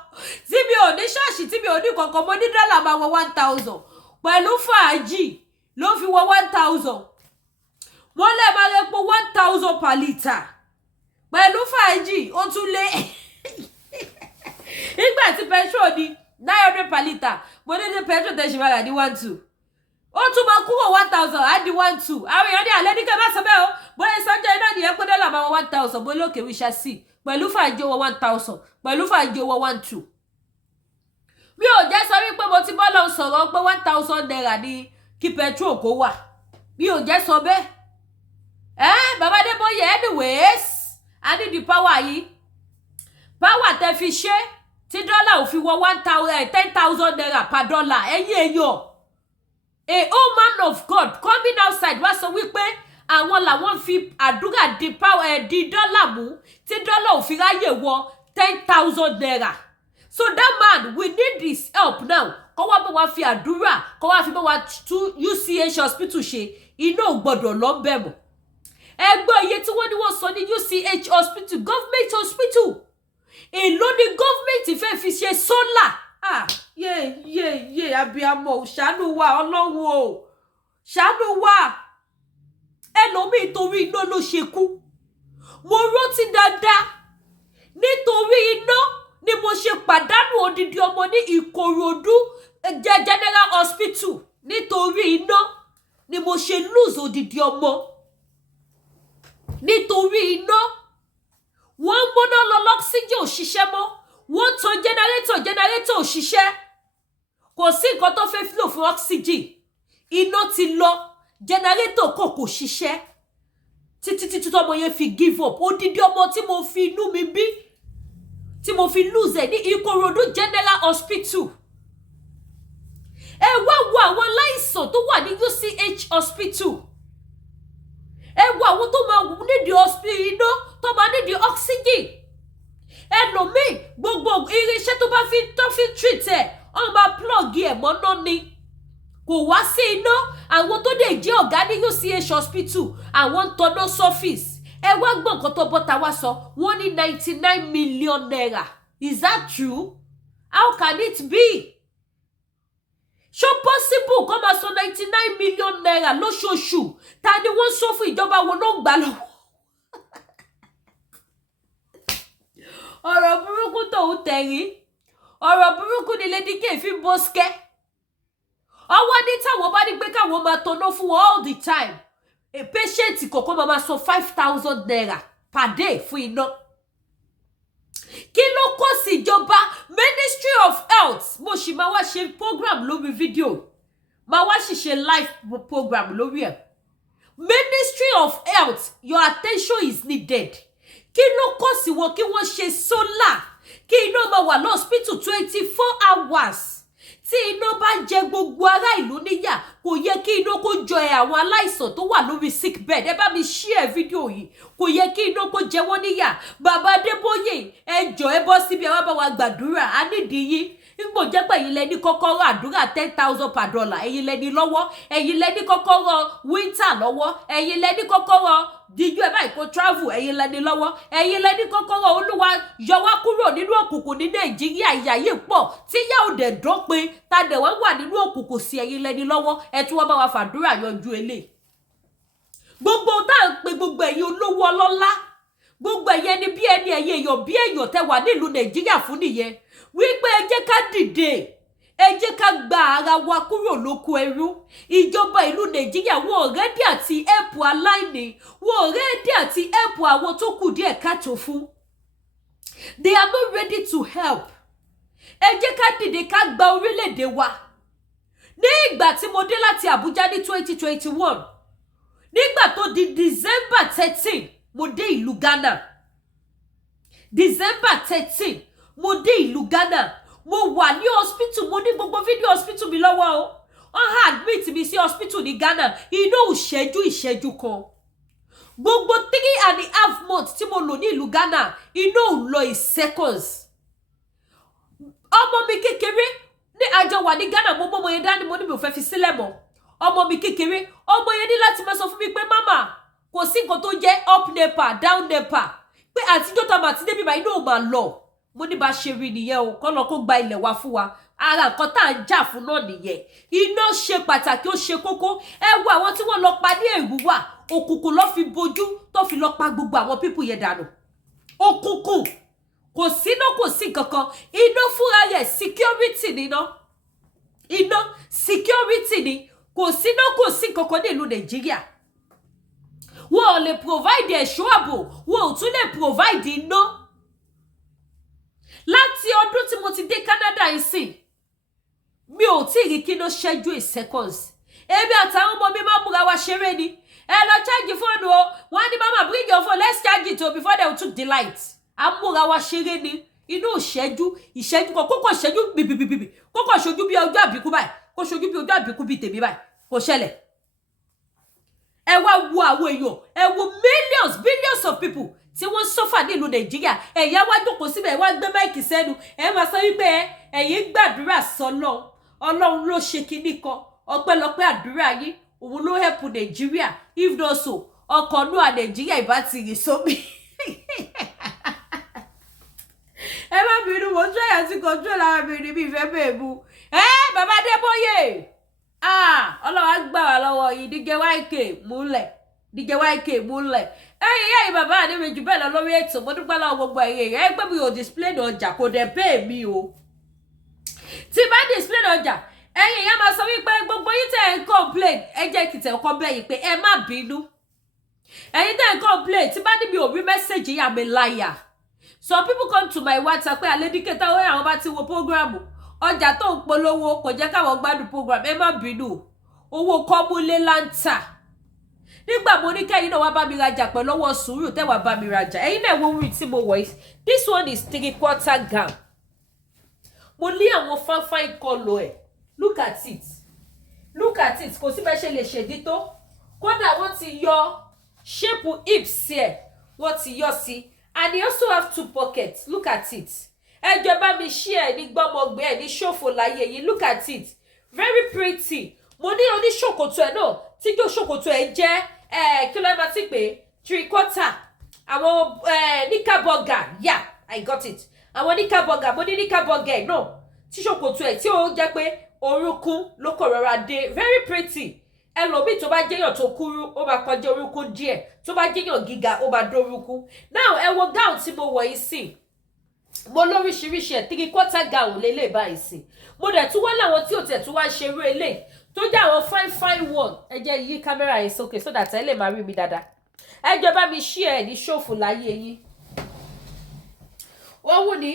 tí mi ò ní ṣọ́ọ̀ṣì tí mi ò ní kankan mo ní dọ́là máa wọ 1,000 pẹ̀lú fàájì ló fi wọ 1,000 wọ́n lè máa rẹ po 1,000 per litre pẹ̀lú fàájì ó tún lé nígbà tí petrol ní 900 per litre mo ní petrol tẹ̀sí máa rà ní 1,200 ó tún máa kúrò 1,000 á di 1,200 àwọn èèyàn ní alẹ́ ní kẹ́ bá sọ bẹ́ẹ̀ o bóyá sọ́jọ́ iná nìyẹn pé dọ́là máa wọ 1,000 bó lókè wíṣà sí pẹ̀lú fàájì owó 1,000 pẹ̀lú fàájì owó 1,200 mi ò jẹ́ sọ wípé mo ti bọ́ lọ sọ̀rọ̀ pé 1,000 naira ní kí petrol kó wà mi ò jẹ́ sọ bẹ́ẹ̀ baba Adeboye anyways I need the power yìí power tẹ fi ṣe tí dọ́là ò fi wọ 10,000 naira per dollar ẹ̀yin èèyàn a old man of God coming outside wá sọ wípé àwọn làwọn fi àdúrà di power di dọ́là mú tí dọ́là ò fi ráyè wọ 10,000 naira so that man we need his help now kó wá bá wa fi àdúrà kó wá fi bá wa tú UCH hospital ṣe iná ò gbọdọ̀ lọ bẹ̀ mọ́ ẹgbẹ́ iye tí wọ́n ní wọ́n sọ ní UCH hospital government hospital èló ni government fẹ́ fi ṣe sólà yé abiyamọ ṣàánú wa ọlọ́run o ṣàánú wa ẹlòmíì torí iná ló ṣe kú mo rántí dáadáa nítorí iná ni mo ṣe pàdánù odidi ọmọ ní Ìkòròdú general hospital nítorí iná ni mo ṣe lose odidi ọmọ nítorí iná wọ́n ń gbóná lọ lọ́ksíjì òṣìṣẹ́ mọ́ wọ́n tan jẹnẹrétọ̀ òṣìṣẹ́ kò sí nǹkan tó fẹ́ fílò fún oxygen iná ti lọ jẹnẹrétọ̀ kò ṣiṣẹ́ títí tọmọ yẹn fi give up odidi ọmọ tí mo fi inú mi bí tí mo fi lose ẹ̀ ní Ìkòròdú general hospital ẹ wá wo àwọn aláìsàn tó wà ní UCH hospital ẹ wo àwọn tó máa nídìí hospital iná tó máa nídìí oxygen ẹlòmíì gbogbo irinṣẹ́ tó fi treat ẹ̀ wọ́n máa plug ẹ̀ mọ́ná ni kò wá sí iná àwọn tó dé jẹ́ ọ̀gá ní UCH hospital àwọn ń tọ́nà surface ẹ wá gbọ́ nǹkan tó bọ́ta wá sọ wọ́n ní 99 million naira is that true? How can it be? ṣó possible kó máa sọ 99 million naira lóṣooṣù ta ni wọ́n sọ fún ìjọba wo ló ń gbà lọ́wọ́ ọ̀rọ̀ burúkú tòun tẹ̀rín ọ̀rọ̀ burúkú ni Lady K fi bọ́sikẹ́ ọwọ́ ní táwọn bá ní pé káwọn máa tọ́nà fún wọn all the time a patient kọ̀ọ̀kan máa sọ 5,000 naira per day fún iná Kí ló kó sí ìjọba Ministry of Health mo sì máa wá ṣe program lórí fídíò máa wá sì ṣe live program lórí ẹ̀. Ministry of Health, your attention is needed. Kí ló kó sí wọn kí wọ́n ṣe solar kí iná máa wà ní hospital 24 hours. Tí iná bá jẹ gbogbo ará ìlú níyà kò yẹ kí iná kó jọ àwọn aláìsàn tó wà lórí sick bed. Ẹ bá mi share fídíò yìí. Kò yẹ kí iná kó jẹ wọ́n níyà. Bàbá Adeboye ẹ jọ̀ọ́ ẹ bọ́ síbi ẹ wá bá wa gbàdúrà a nídìí yín. Nígbò jẹ́ pé ẹ̀yin lẹ ní kọ́kọ́rọ́ àdúrà $10,000 per dollar. Ẹ̀yin lẹ ní lọ́wọ́. Ẹ̀yin lẹ ní kọ́kọ́rọ́ winter lọ́wọ́. Ẹ̀yin lẹ ní kọ́kọ́rọ́ díjú ẹ báyìí kó travel. Ẹ̀yin lẹ ní lọ́wọ́. Ẹ̀yin lẹ ní kọ́kọ́rọ́ Olúwa yọ wá kúrò nínú òkùnkùn ní Nàìjíríà ìyà yìí pọ̀ tí yà ò dẹ̀ dópin ta dẹ̀ wá nínú òkùnkùn sí ẹ̀yin lẹ ní lọ́wọ́. Ẹ tún wá bá wa fàdúrà yanjú eléyìí. Gbogbo tá à ń pe gbogbo ẹ̀yin olówó ọlọ́lá gbogbo ẹ̀yin ni bí ẹni èèyàn bí èèyàn tẹ́ wà nílùú Nàìjíríà fún nìyẹn wípé ẹ jẹ́ ká dìde ẹ jẹ́ ká gba ara wa kúrò lóko ẹrú. Ìjọba ìlú Nàìjíríà wọn ò rẹ́dí àti ẹ̀pù aláìní wọn ò rẹ́dí àti ẹ̀pù àwọn tó kù díẹ̀ káàtó fún. They are not ready to help. Ẹ jẹ́ ká dìde ká gba orílẹ̀-èdè wa. Ní ìgbà tí mo dé láti Abuja ní 2021 nígbà tó di December 13 mo dé ìlú Ghana. December 13 mo dé ìlú Ghana. Mo wà ní hospital mo ní gbogbo fídíò hospital mi lọ́wọ́ o. Wọ́n admit mi sí hospital ní Ghana inú ìṣẹ́jú kan. Gbogbo 3.5 months tí mo lò ní ìlú Ghana inú ò lọ seconds. Ọmọ mi kékeré ní àjọ wà ní Ghana mo mọ́ yẹn dání mo ní mi ò fẹ́ fi sílẹ̀ mọ́. Ọmọ mi kékeré ọmọ yẹn ní láti máa sọ fún mi pé mama kò sí nǹkan tó jẹ́ up nepa down nepa pé àtijọ́ ta mà ti débi báyìí náà máa lọ. Mo ní bá ṣe rí nìyẹn o kọ́ lọ kó gba ilẹ̀ wa fún wa ara nǹkan tá à ń jà fún náà nìyẹn. Iná ṣe pàtàkì ó ṣe kókó. Ẹ wo àwọn tí wọ́n lọ pa ní Èrúwà òkùnkùn ló fi bojú tó fi lọ pa gbogbo àwọn pípù yẹn dànù. Òkùnkùn kò síná kò sí kankan iná fúnra rẹ̀ security níná iná security ni kò síná kò sí kankan ní ìlú Nàìjíríà. Wọ́n ò lè provide ẹ̀ṣọ́ ààbò wọ́n ò tún lè provide iná. Láti ọdún tí mo ti dé Canada ìsìn mi ò tí rí kí iná ṣẹ́jú seconds. Èmi àtàwọn ọmọ mi máa múra wa ṣeré ni. Ẹ lọ charge fóònù o wọ́n ní mama bring your phone let's charge it o before they will took the light. A múra wa ṣeré ni inú ìṣẹ́jú kan kókò ìṣẹ́jú bìbìbìbì kókò ṣojú bí ọjọ́ àbíkú báyìí kó ṣojú bí ọjọ́ àbíkú bí tèmi báyìí kò ṣẹlẹ̀. Ẹ wá wo àwọn èèyàn ẹ wo billions of people tí wọ́n suffer nílùú Nàìjíríà. Ẹ̀yà wá jókòó síbẹ̀ ẹ wá gbé máìkì sẹ́nu ẹ máa sọ wípé ẹ̀yin gbàdúrà sọ́lọ́ Ọlọ́run ló ṣe kinní kan ọpẹ́lọpẹ́ àdúrà yín òun ló help Nàìjíríà if not so ọkọ̀ náà Nàìjíríà ìbá ti rì sómi. Ẹ má bínú mo tún ẹ̀yà ti control ara mi ní mi ìfẹ́ bẹ́ẹ̀ mu. Bàbá Adeboye Ọlọ́run á gbà wá lọ́wọ́ yìí DJ YK múlẹ̀. Ẹ̀yin bàbá àdéhùn jù bẹ́ẹ̀ lọ lórí ètò mo dúpẹ́ lọ́wọ́ gbogbo ẹ̀yin ẹ gbé mi ò display ní ọjà kò dẹ̀ pay mi o. Tí bá display ní ọjà ẹ̀yin ìyá máa sọ wípé gbogbo yín tẹ̀ ń complain ẹ jẹ́ kí tẹ̀ ọkọ bẹ́ẹ̀ yìí pé ẹ má bínú. Ẹ̀yin tẹ̀ ń complain tí bá ní mi ò rí message yà mí láyà. Some people come to my WhatsApp pé àlédíkẹ́tà ó àwọn bá ti wo programu ọjà tó ń polówó kò jẹ́ káwọn gbádùn program ẹ má bínú owó kọ́múlé láǹtà. Nígbà mo ní kẹ́yìn náà wá bá mi rajà pẹ̀lú ọwọ́ sùúrù tẹ́wàá bá mi rajà ẹ̀yin náà wo orí tí mo wọ̀ yìí this one is 3/4 gown. Mo ní àwọn fine color ẹ̀ look at it kò sí bẹ́ẹ̀ ṣe lè ṣèdí tó kódà wọ́n ti yọ shape hips ẹ̀ wọ́n ti yọ sí and you also have 2 pockets look at it. Ẹ jọ̀ọ́ bá mi share ní gbọ́mọgbé ẹ̀ ní ṣòfò láyé yìí look at it very pretty. Mo ní oníṣòkòtò ẹ̀ náà tí jọ ṣòkòtò ẹ̀ jẹ́ kí ló máa ti pè 3/4 àwọn knickerbocker yeah I got it àwọn knickerbocker mo ní knickerbocker náà tí ṣòkòtò ẹ̀ tí ó jẹ́ pé orúnkún ló kọ̀ rọra dé very pretty. Ẹlòmíì tó bá jẹ́yàn tó kúrú ó máa kọjá orúnkún díẹ̀ tó bá jẹ́yàn gíga ó máa dé orúnkún. Now ẹ wo gown tí mo wọ̀ yìí sí mo lóríṣiríṣi ẹ̀ 3/4 gown lélẹ̀ báyìí sí mo dẹ̀ tún wá láwọn tí ò tẹ̀ tún wá ṣerú eléyìí tó jẹ́ àwọn fine one. Ẹ jẹ́ yí kámẹ́rà yìí sókè so that ẹ lè máa rí mi dáadáa. Ẹ jọ̀ọ́ bá mi share ẹ̀ ní ṣòfò láyé yín. wọ́n wù ní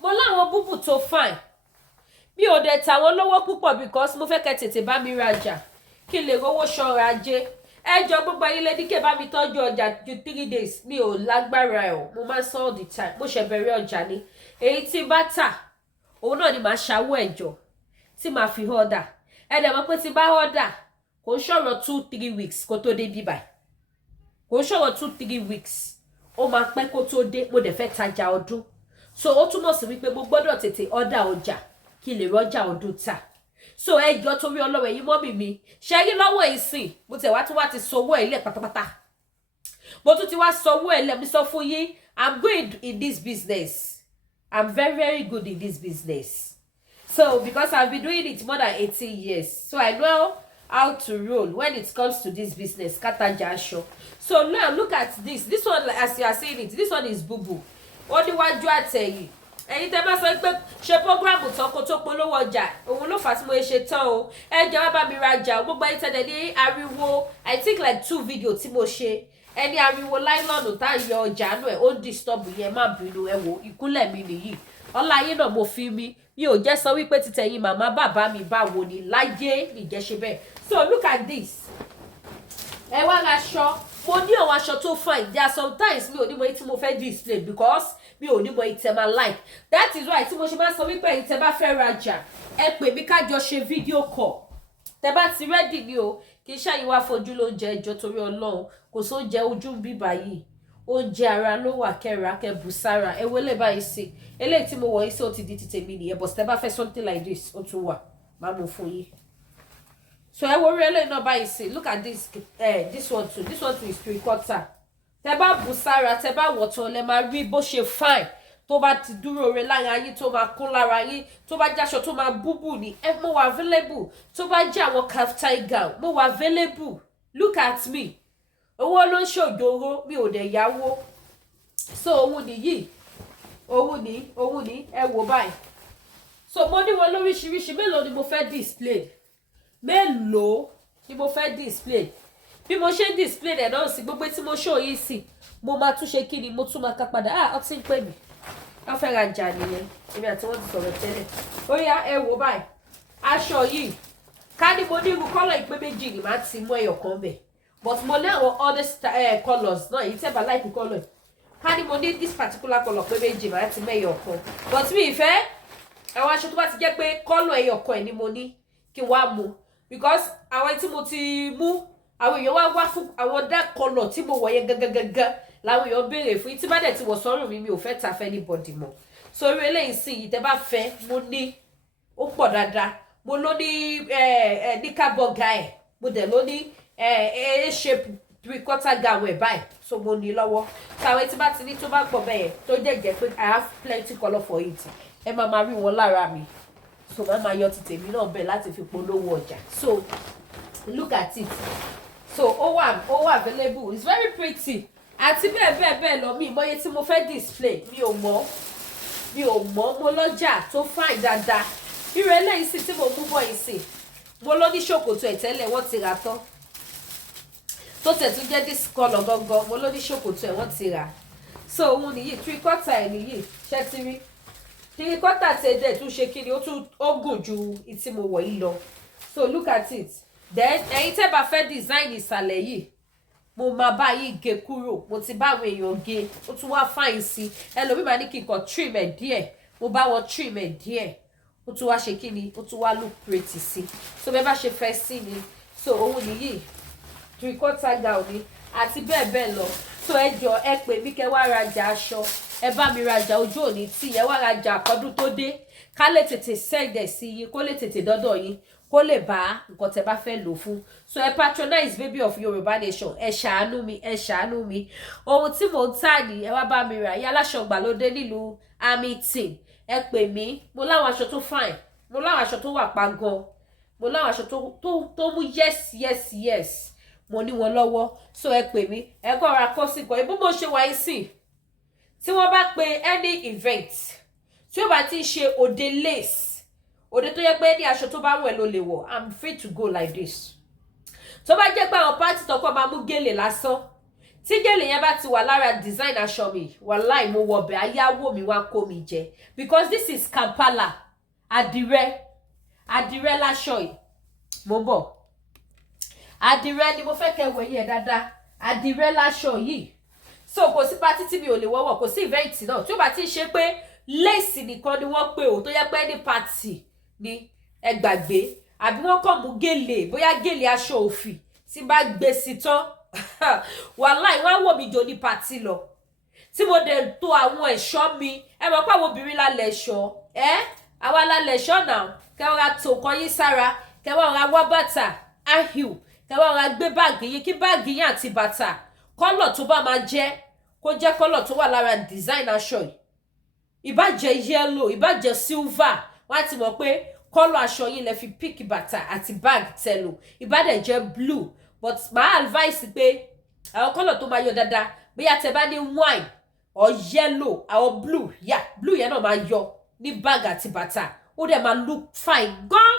mo láwọn búbù tó fine mi ò dẹ̀ tà wọ́n lówó púpọ̀ because mo fẹ́ kẹ́ tètè bá mi rajà kí n lè rówó ṣọ́ra ajé ẹjọ́ gbogbo ayé lédíkè bá mi tọ́jú ọjà ju 3 days mi ò lágbára ẹ̀ o mo máa ń sọ all the time mo ṣe bẹ̀rẹ̀ ọjà ni èyí tí bá tà òun náà ni màá ṣàwó ẹ̀jọ̀ tí màá fi ọ̀dà ẹ dẹ̀ mọ̀ pé tí bá ọ̀dà kò ń ṣọ̀rọ̀ 2-3 weeks kó tó dé bíbà kò ń ṣọ̀rọ̀ 2-3 weeks ó máa pẹ́ kó tó dé mo dẹ̀ fẹ́ tajà ọdún so ó túmọ̀ sí wípé mo gbọ́dọ̀ tètè ọ̀dà ọjà kí lè rọ́jà ọdún tà so ẹjọ́ torí ọlọ́wọ́ ẹ̀yin mọ́mì mi ṣe rí lọ́wọ́ ìsìn mo tẹ̀ wá tí wá ti sọwọ́ ẹ̀ lẹ̀ pátápátá mo tún ti wá sọwọ́ ẹ̀ lẹ̀ mi sọ fún yín I'm good in this business I'm very good in this business so because I've been doing it more than 18 years so I know how to roll when it comes to this business kataja aṣọ so now look at this one as you are seeing it this one is bubu ó níwájú àtẹ̀yìn ẹ̀yin tẹ́ bá sọ pé ṣe programu tán kó tó polówó ọjà òun ló fà tí mo ṣe tán o ẹ jẹ́ wá bá mi rajà gbogbo ẹ̀yin tẹ́lẹ̀ ní ariwo I think like 2 video tí mo ṣe ẹni ariwo láìlọ́nù tá à ń yọ ọjà nù ẹ̀ ó disturb yẹn má bínú ẹ wò ìkúnlẹ̀ mi nìyí ọláyé náà mo fi mi ò jẹ́ sọ wípé títẹ̀yìn màmá bàbá mi báwo ni láyé nìjẹ́ ṣe bẹ́ẹ̀ so look at this ẹ wá raṣọ mo ní àwọn aṣọ tó fine there are sometimes mi ò ní mọ èyí tí mo fẹ́ display because mi ò ní mọ èyí tẹ́ máa like that is why tí mo ṣe máa sọ wípé èyí tẹ́ bá fẹ́ rajà ẹ pè mí kájọ ṣe video call tẹ́ bá ti ready ni o kì í ṣàyìn wá fojú lóúnjẹ ìjọ torí Ọlọ́run kò sóúnjẹ ojú ń bíbà yìí oúnjẹ ara ló wà kẹra kẹbù sára ẹ wọlé báyìí sí eléyìí tí mo wọ̀ yìí sí ó ti di ti tèmi nìyẹn but tẹ́ bá fẹ́ something like this ó tún wà máa mú fún yín so ẹ wo orí eléyìí náà báyìí sí look at this one too is 3/4 tẹ́ bá bù sára tẹ́ bá wọ̀ tán lẹ máa rí bó ṣe fine tó bá ti dúró re lára yín tó máa kún lára yín tó bá jáṣọ tó máa búbù ní ẹ mo wà available tó bá jẹ́ àwọn kaftan gown mo wà available look at me owó ló ń ṣòjòrò mi ò dẹ̀ yáwó so òun nìyí òun ní ẹ wò báyìí so mo ní wọn lóríṣiríṣi mélòó ni mo fẹ́ display mélòó ni mo fẹ́ display bí mo ṣe ń display ẹ̀ náà sí gbogbo tí mo show yìí sí mo máa tún ṣe kí ni mo tún máa ká padà ọtí ń pè mí wọ́n fẹ́ rajà nìyẹn èmi àti wọ́n ti sọ̀rọ̀ tẹ́lẹ̀ ó yá ẹ wò báyìí aṣọ yìí ká ní mo ní irú kọ́lọ̀ ìpé méjì ni màá ti mú ẹyọ kan bẹ̀ but mo ní àwọn other colours náà èyí tẹ́ bá like colour ká ní mo ní this particular colour pé méjì màá ti mú ẹyọ kan but mi ìfẹ́ àwọn aṣọ tó bá ti jẹ́ pé kọ́lọ̀ ẹyọ kan ẹ̀ ni mo ní kí wá mu because àwọn tí mo ti mú àwọn èèyàn wá fún àwọn dark colour tí mo wọ̀ yẹn gangan làwọn èèyàn béèrè fún tí bá dẹ̀ ti wọ̀ sọ́rùn mi ò fẹ́ ta fẹ́ anybody mọ́ sórí eléyìí sí yìí tẹ́ bá fẹ́ mo ní ó pọ̀ dáadáa mo ló ní kníkàbọ̀gà ẹ̀ mo dẹ̀ ló ní shape 3/4 gown ẹ̀ báyìí so mo ní lọ́wọ́ táwọn tí bá ti ní tó bá pọ̀ bẹ́ẹ̀ tó jẹ́ pé I have plenty colour for it ẹ máa rí wọn lára mi so máa yọ ti tèmi náà bẹ́ẹ̀ láti fi polówó ọjà so look at it so ó wà available it's very pretty àti bẹ́ẹ̀ lọ mi ìmọ̀ye tí mo fẹ́ display mi ò mọ̀ mo lọ́jà tó fine dáadáa irú eléyìí sì tí mo mú bọ́ yìí sí mo lọ ní ṣòkòtò ẹ̀ tẹ́lẹ̀ wọ́n ti rà tán tó tẹ̀ tún jẹ́ this colour gangan mo lọ ní ṣòkòtò ẹ̀ wọ́n ti rà so òun nìyí 3/4 ẹ̀ nìyí ṣẹ́ ti rí 3/4 ti ẹ̀dẹ̀ tún ṣe kí ni ó gùn ju ìtí mo wọ̀ yìí lọ so look at it then ẹ̀yin tẹ́ bá fẹ́ design ìsàlẹ̀ yìí mo máa bá yìí gé kúrò mo ti bá àwọn èèyàn gé ó tún wá fine sí ẹlòmíì máa ní kí n kàn trim ẹ̀ díẹ̀ mo bá wọn trim ẹ̀ díẹ̀ ó tún wá ṣe kí ni ó tún wá look pretty sí so bẹ́ẹ̀ bá ṣe fẹ́ sí ni so òun nìyí 3/4 gown ni àti bẹ́ẹ̀ lọ so ẹ jọ ẹ pè mí kẹ́ wá rajà aṣọ ẹ bá mi rajà ojú òní tí ẹ wá rajà àkọ́dún tó dé ká lè tètè sẹ́ẹ̀dẹ̀ sí yín kó lè tètè dọ́dọ̀ yín kó lè bá nǹkan tẹ́ bá fẹ́ lò fún so ẹ patronize baby of Yorùbá nation ẹ ṣàánú mi ohun tí mò ń tà ní ẹ wá bá mi rà yá aláṣọ ìgbàlódé nílùú Hamilton ẹ pè mí mo láwọn aṣọ tó fine mo láwọn aṣọ tó wà pa gan mo láwọn aṣọ tó mú yes mo ní wọn lọ́wọ́ so ẹ pè mí ẹ kọ́ ra kọ́ sí kan ibú mo ṣe wáyé sí tí wọ́n bá pe any event tí ó bá ti ṣe òde lace òde tó yẹ pé ní aṣọ tó bá wẹ̀ ló lè wọ̀ I'm free to go like this tó bá jẹ́ pé àwọn pátì tọkọ máa mú gèlè lásán tí gèlè yẹn bá ti wà lára design aṣọ mi wàláì mo wọ̀ bẹ̀ ayáwó mi wá kó mi jẹ because this is Kampala àdìrẹ láṣọ yìí mo bọ̀ àdìrẹ ni mo fẹ́ kẹ́ wẹ̀ yẹn dáadáa àdìrẹ láṣọ yìí so kò sí pátí tí mi ò lè wọ́wọ́ kò sí event náà tí ó bá ti ṣe pé lace nìkan ni wọ́n pè ó tó yẹ pé ní party ni ẹ gbàgbé àbí wọ́n kàn mú gèlè bóyá gèlè aṣọ òfì tí bá gbé sí tán wàláì wọ́n á wò mí jò ní party lọ tí mo dẹ̀ to àwọn ẹ̀ṣọ́ mi ẹ mọ̀ pé àwọn obìnrin lálẹ́ ẹ̀ṣọ́ àwa lálẹ́ ẹ̀ṣọ́ náà kẹwàá ra tó kan yín sára kẹwàá ra wọ́ bàtà ahil kẹwàá ra gbé báàgì yín kí báàgì yín àti bàtà kọ́lọ̀ tó bá máa jẹ́ kó jẹ́ kọ́lọ̀ tó wà lára design aṣọ yìí ìbàjẹ́ yellow ìbàjẹ́ silver wọ́n á ti mọ̀ pé kọ́lọ̀ aṣọ yín lẹ fi pick bàtà àti bag tẹ̀lò ìbàdẹ̀ jẹ́ blue but my advice pé àwọn kọ́lọ̀ tó máa yọ dáadáa bóyá tẹ bá ní wine or yellow or blue blue yẹn náà máa yọ ní bag àti bàtà ó dẹ̀ máa look fine gan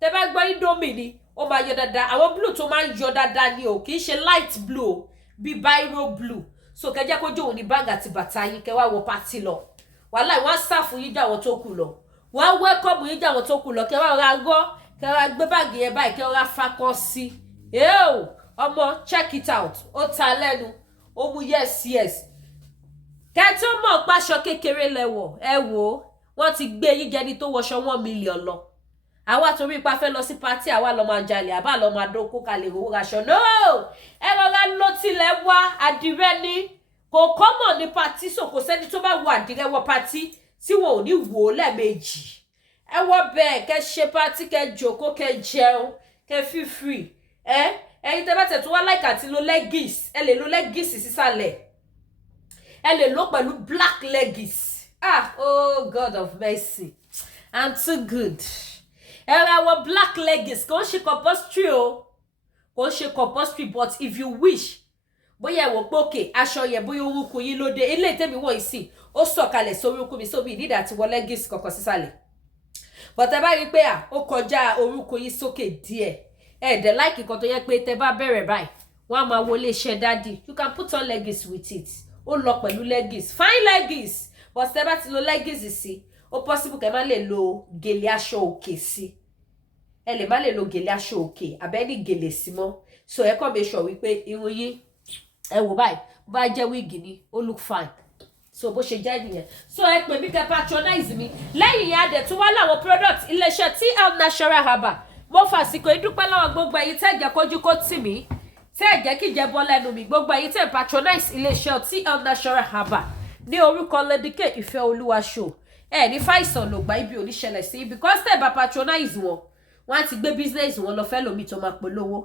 tẹ bá gbọ́ indomie ni ó máa yọ dáadáa àwọn blue tó máa ń yọ dáadáa ni o kì í ṣe light blue o bí biro blue so kẹjẹ kó jó òun ní bag àti bàtà yín kẹ wá wọ party lọ wàhálà wọn á sáfù yín jà wọn tó kù lọ wọn á wẹkọọmù yín jà wọn tó kù lọ kẹ wá ra gọ kẹ wá gbé báàgì yẹn báyìí kẹ wá fakọ sí ọmọ check it out ó ta lẹ́nu ó mú yes kẹ tó mọ̀ páṣọ kékeré lẹ́wọ̀ ẹ wò wọ́n ti gbé yín jẹni tó wọṣọ 1 million lọ àwa torí ipa fẹ́ lọ sí pátí àwa lọ máa jalè àbá lọ máa dókó kalẹ̀ owó raṣọ no ẹ rọra ló tilẹ̀ wá àdìrẹ ni kò kọ́mọ̀ ní pátí so kò sẹ́ni tó bá wọ àdìrẹ wọ pátí tí wọn ò ní wò ó lẹ́ẹ̀mejì ẹ wọ bẹ́ẹ̀ kẹ ṣe pátí kẹ jókòó kẹ jẹun kẹ feel free ẹ̀yin tẹ́ bá tẹ̀ tó wá like àti lo leggings ẹ lè lo leggings sísàlẹ̀ ẹ lè lo pẹ̀lú black leggings oh God of mercy I'm too good ẹ ra wọ black leggings kò ń ṣe compulsory o kò ń ṣe compulsory but if you wish bóyá ẹ wò pé òkè aṣọ yẹn bóyá orúnkún yín lóde ilé ìtẹ́mi wọ̀n yìí sì ó sọ̀kalẹ̀ sórí orúnkún mi sómi ìdídà àti wọ leggings kankan sísàlẹ̀ but ẹ bá rí i pé ó kọjá orúnkún yín sókè díẹ̀ dẹ̀ láìkì kan tó yẹ pé tẹ bá bẹ̀rẹ̀ báyìí wọ́n á máa wọlé iṣẹ́ dádì you can put on leggings with it ó lọ pẹ̀lú leggings fine leggings but tẹ bá ti lo leggings sí ó possible kẹ́ má lè lo gèlè aṣọ òkè sí ẹ lè má lè lo gèlè aṣọ òkè àbẹ́ni gèlè sí mọ́ so ẹ kàn make sure wípé irun yín ẹ wò báyìí bá jẹ́ wíìgì ni ó look fine so bó ṣe jẹ́ nìyẹn so ẹ pè mí kẹ́ patronize mi lẹ́yìn yẹn adẹ̀ tún wá láwọn product iléeṣẹ́ TL Natural Herbal mo fàsìkò ìdúpẹ́ lọ́wọ́ gbogbo ẹ̀yin tẹ́ jẹ́ kójú kó tì mí tẹ́ jẹ́ kí jẹ́ bọ́ lẹ́nu mi gbogbo ẹ̀yin tẹ́ patronize iléeṣẹ́ TL Natural Herbal ní orúkọ Lady K ìfẹ́ olúwa show ní fàìsàn ló gba ibi oníṣẹ̀lẹ̀ sí because tẹ́ bá patronize wọn á ti gbé business wọn lọ fẹ́ lómi tó máa polówó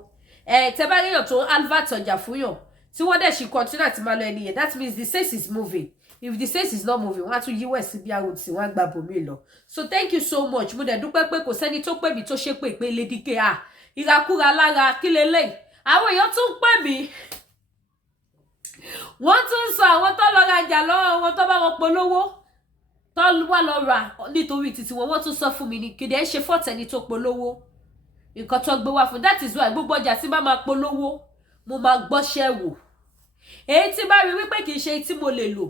tẹ́ bá ríyàn tó advert ọjà fún yàn tí wọ́n dẹ̀ ṣì continue àti máa lọ ẹni yẹn that means the sales is moving if the sales is not moving wọ́n á tún yíwẹ̀ sí bí arò tí wọ́n á gba bòmí lọ so thank you so much mo dẹ̀ dúpẹ́ pé kò sẹ́ni tó pè mí tó ṣe pé Lady K ìrakúra lára kí lélẹ̀ àwọn èèyàn tún pè mí wọ́n tún sọ àwọn tó lọ rajà lọ́wọ́ wọn tó bá wọn polówó tó wà lọ rà nítorí títí wọ́n tún sọ fún mi ní kéde ṣe fọ́tẹ̀ni tó polówó nǹkan tó gbé wá fún that is why gbogbo ọjà tí bá máa polówó mo máa gbọ́ṣẹ́ wò èyí tí bá rí wípé kì í ṣe tí mo lè lò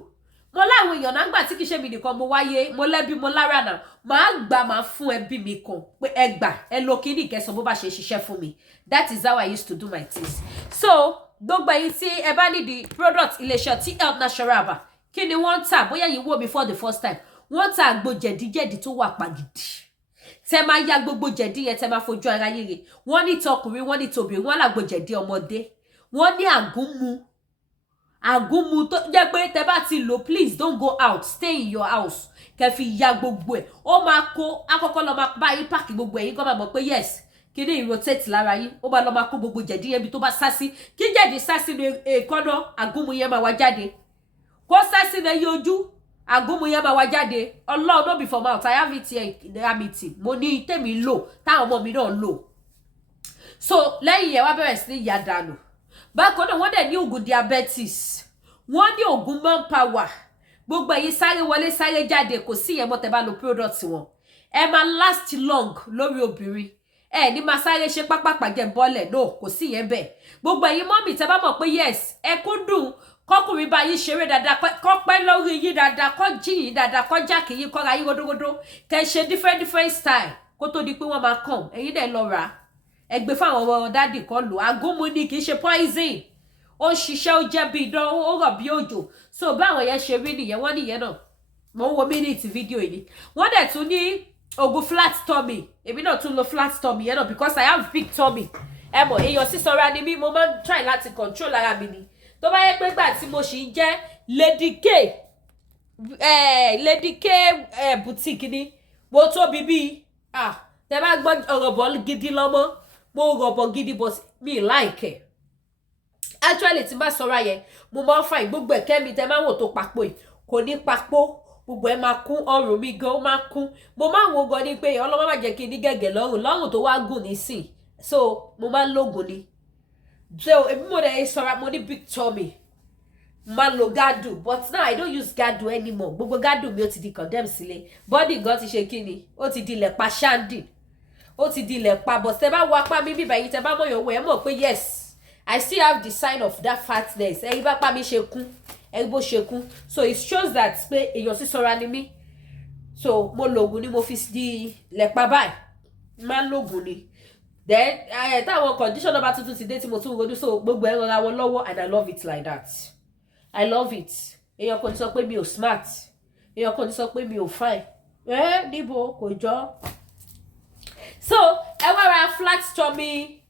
mo láwọn èèyàn náà gbà tí kì í ṣe mi nìkan mo wáyé mo lẹ́bí mo lára náà máa gbà máa fún ẹbí mi kan pé ẹ gbà ẹ lo kíní ìkẹsàn bó bá ṣe ṣiṣẹ́ fún mi that is how I used to do my things so gbogbo èyí tí ẹ bá ní the product iléeṣẹ́ TL Natural Herbal kí ni wọ́n ń tà bóyá yìí wò mí for the first time wọ́n ta àgbo jẹ̀díjẹ̀dí tó wà pàgìdì tẹ máa ya gbogbo jẹ̀dí yẹn tẹ máa fojú ara yíre wọ́n ní tọkùnrin wọ́n ní tobìnrin wọ́n làgbo jẹ̀dí ọmọdé wọ́n ní àgúnmu tó jẹ́ pé tẹ bá ti lò please don't go out stay in your house kẹ́ fi ya gbogbo ẹ̀ ó máa kó àkọ́kọ́ lọ máa bá yín pàkì gbogbo ẹ̀ yín kọ́ máa mọ̀ pé yes kí ni rotate lára yín ó máa lọ máa kó gbogbo jẹ̀dí yẹn bí tó bá sá sí kí jẹ̀dí sá sínú èékánná àgúnmu yẹn máa wá jáde kó sá sínú ẹyẹ ojú àgúnmu yẹn máa wá jáde ọlọ́run no be for mouth I have it here in the amity mo ní tèmi lò táwọn ọmọ mi náà lò so lẹ́yìn yẹn wá bẹ̀rẹ̀ sí ní ìyá dànù bákan náà wọ́n dẹ̀ ní oògùn diabetes wọ́n ní oògùn manpower gbogbo ẹ̀yin sáré wọlé sáré jáde kò sí ìyẹn mọ́ tẹ́ bá lo product wọn ẹ máa last long lórí obìnrin ẹ ní máa sáré ṣe pápápá jẹ bọ́lẹ̀ no kò sí yẹn bẹ́ẹ̀ gbogbo ẹ̀yin mọ́mì tẹ́ bá mọ̀ pé yes ẹ kúndùn kọkùnrin bá yín ṣeré dáadáa kọ́ pẹ́ lórí yín dáadáa kọ́ jí yín dáadáa kọ́ jákè yín kọ́ra yín ródóródó kẹ́ ṣe different style kó tó di pé wọ́n máa kàn ẹ̀yin dẹ̀ lọ rà ẹ gbé fáwọn ọmọ dádì kan lò agúnmu ni kì í ṣe poison ó ń ṣiṣẹ́ ó jẹ́ bí idán ó rọ̀ bí òjò so báwọn yẹn ṣe rí nìyẹn wọ́n nìyẹn náà mo ń wo mínítì fídíò yìí wọ́n dẹ̀ tún ní oògùn flat tummy èmi náà tún lo flat tummy yẹn náà because I have big tummy ẹ mọ̀ èèyàn sísanra ni mí mo máa ń try láti control ara mi ni tó bá yẹ pé gbà tí mo ṣì ń jẹ́ Lady K boutique ni mo tóbi bíi tẹ bá gbọ́ ọ̀rọ̀bọ̀ gidi lọ́mọ mo rọ̀bọ̀ gidi but mi like actually tí n bá sọra yẹn mo máa ń fa gbogbo ẹ̀kẹ́ mi tẹ máa wò tó papò yìí kò ní papò gbogbo ẹ máa kún ọrùn mi gan ó máa kún mo máa ń wo gan ni pé ọlọ́mọ má jẹ́ kí n ní gẹ̀gẹ̀ lọ́rùn tó wá gùn nísìn so mo máa ń lóògùn ni so èmi mo dẹ̀ sọra mo ní big tummy máa lo gádù but now I don't use gádù anymore gbogbo gádù mi ó ti di condemn sílé body gan ti ṣe kí ni ó ti di ilẹ̀ pa ṣáàndì ó ti di ilẹ̀ pa but tẹ bá wo apá mi bíbá yìí tẹ bá mọ̀ yòówó ẹ mọ̀ pé yes I still have the sign of that fatness ẹ̀yin bá pa mi ṣe kún ẹ̀yin bó ṣe kún so it shows that pé èèyàn sísanra ni mí so mo lògùn ni mo fi di lẹ́pa báyìí máa ń lògùn ni then táwọn condition bá tuntun ti dé tí mo tún ronú so gbogbo ẹ̀ rọra wọn lọ́wọ́ and I love it like that I love it èèyàn kan ti sọ pé mi ò smart èèyàn kan ti sọ pé mi ò fine níbo kò jọ so ẹ wá ra flat tummy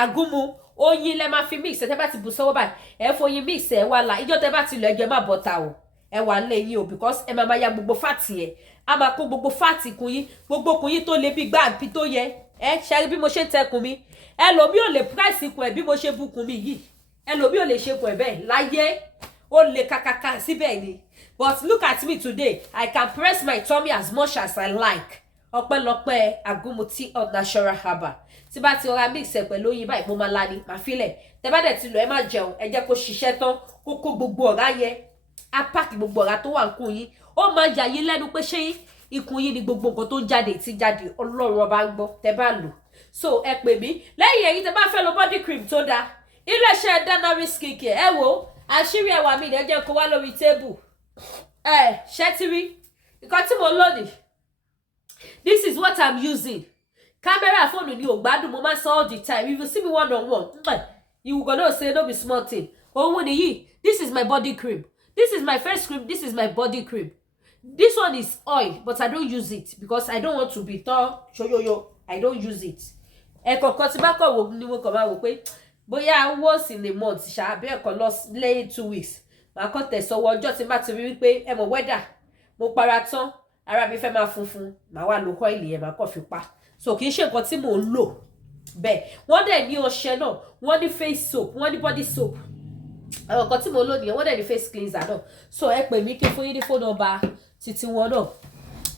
agúnmu oyin lẹ máa fi mix ẹ bá ti bù sọ́wọ́ báyìí ẹ foyin mix ẹ wá la ìjọ tẹ bá ti lọ ẹjọ má bọta o ẹ wà nílé yín o because ẹ máa ya gbogbo fàtì yẹn a máa kó gbogbo fàtì kun yín gbogbo kun yín tó le bí gbá àbí tó yẹ ṣe bí mo ṣe ń tẹkùn mi ẹlòmí ò lè price kun ẹ bí mo ṣe bukun mi yìí ẹlòmí ò lè ṣe kun ẹ bẹ́ẹ̀ láyé ó lè kàkàkà síbẹ̀ ni but look at me today I can press my tummy as much as I like ọpẹ́lọpẹ́ agúnmu tea of natural herbal tí bá ti ọra mix ẹ pẹ̀lú oyin báyìí mo máa la ni màá filẹ̀ tẹ bá dẹ̀ ti lọ ẹ má jẹun ẹ jẹ́ kó ṣiṣẹ́ tán kó kó gbogbo ọ̀rá yẹn á pààkì gbogbo ọ̀rá tó wà ń kún yín ó máa yà yín lẹ́nu pé ṣé ikùn yín ni gbogbo nǹkan tó ń jáde tí jáde ọlọ́run ọba ń gbọ́ tẹ bá lò so ẹ pè mí lẹ́yìn èyí tẹ bá fẹ́ lo body cream tó dáa iléeṣẹ́ Danari skincare ẹ wo àṣírí ẹwà mi ẹ jẹ́ kó wá lórí tébù ṣẹ́tírí nǹkan tí mo lónìí this is what I'm using camera phone ni o gbádùn mo máa sọ all the time if you see me one on one you go know say no be small thing ohun nìyí this is my body cream this is my face cream this is my body cream this one is oil but I don't use it because I don't want to be tall ṣoyoyo I don't use it ẹ̀kọ̀ọ̀kan tí bá kọ̀ wò ni mo kàn máa wò pé bóyá once in a month ṣàbí ẹ̀kọ́ lọ lẹ́yìn 2 weeks màá kàn tẹ̀sọ́wọ́ ọjọ́ tí má ti rí wípé ẹ mọ̀ weather mo para tán ara mi fẹ́ máa funfun màá wá lo oil yẹn màá kàn fi pa so kì í ṣe nǹkan tí mò ń lò bẹ́ẹ̀ wọ́n dẹ̀ ní ọṣẹ náà wọ́n ní face soap wọ́n ní body soap àwọn nǹkan tí mo lò nìyẹn wọ́n dẹ̀ ní face cleanser náà so ẹ pè mí kí fún yín ní phone number títí wọn náà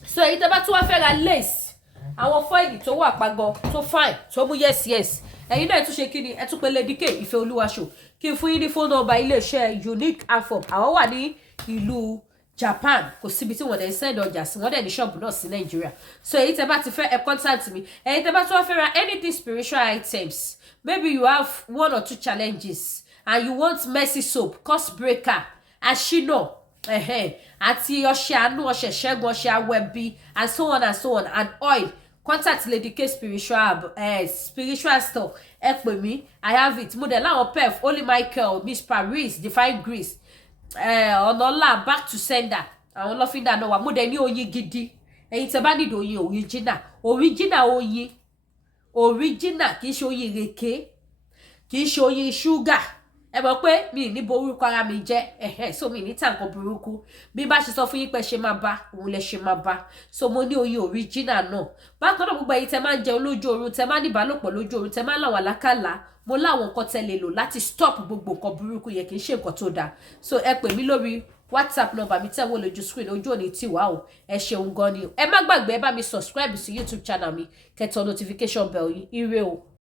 so èyí tẹ́ bá tún wá fẹ́ ra lace àwọn fọ́ìlì tó wà pagọ tó fine tó mú yes ẹ̀yin náà tún ṣe kí ni ẹ tún pe Lady K ìfẹ́ olúwa show kí fún yín ní phone number iléeṣẹ́ unique afop àwọn wà ní ìlú Japan kò síbi tí wọ́n dẹ̀ send ọjà sí wọ́n dẹ̀ ní ṣọ́ọ̀bù náà sí Nàìjíríà so èyí tẹ́ bá ti fẹ́ ẹ contact mi èyí tẹ́ bá tún wá fẹ́ ra anything spiritual items maybe you have 1 or 2 challenges and you want mercy soap cost breaker ashino àti ọṣẹ àánú ọṣẹ ṣẹ́gun ọṣẹ awẹ́bí and so on and oil contact Lady K spiritual store ẹ pè mí I have it mo dẹ̀ láwọn pef Holy Michael Miss Paris Divine Grace ọ̀nàlá back to sender àwọn lọ́fíńdà náà wà mo dẹ̀ ní oyin gidi ẹ̀yin tẹ́ bá nílò oyin original oyin original kì í ṣe oyin ìrèké kì í ṣe oyin ṣúgà ẹ mọ̀ pé mi ní borúkọ ara mi jẹ́ so mi ní tàǹkan burúkú bí bá ṣe sọ fún yín pé ṣe máa bá òun lẹ ṣe máa bá so mo ní oyin original náà bákan náà gbogbo ẹ̀yin tẹ́ máa ń jẹun lójú oorun tẹ́ máa ń ní ìbálòpọ̀ lójú oorun tẹ́ máa ń láwọn àlákàlà mo láwọn nǹkan tẹ́ lè lò láti stop gbogbo nǹkan burúkú yẹn kì í ṣe nǹkan tó dáa so ẹ pè mí lórí WhatsApp number mi tẹ́ wọ́n lójú screen ojú òní tiwa o ẹ ṣeun gan ni ẹ má gbàgbé ẹ bá mi subscribe sí YouTube channel mi kẹ́tọ̀ notification bell yìí ire o.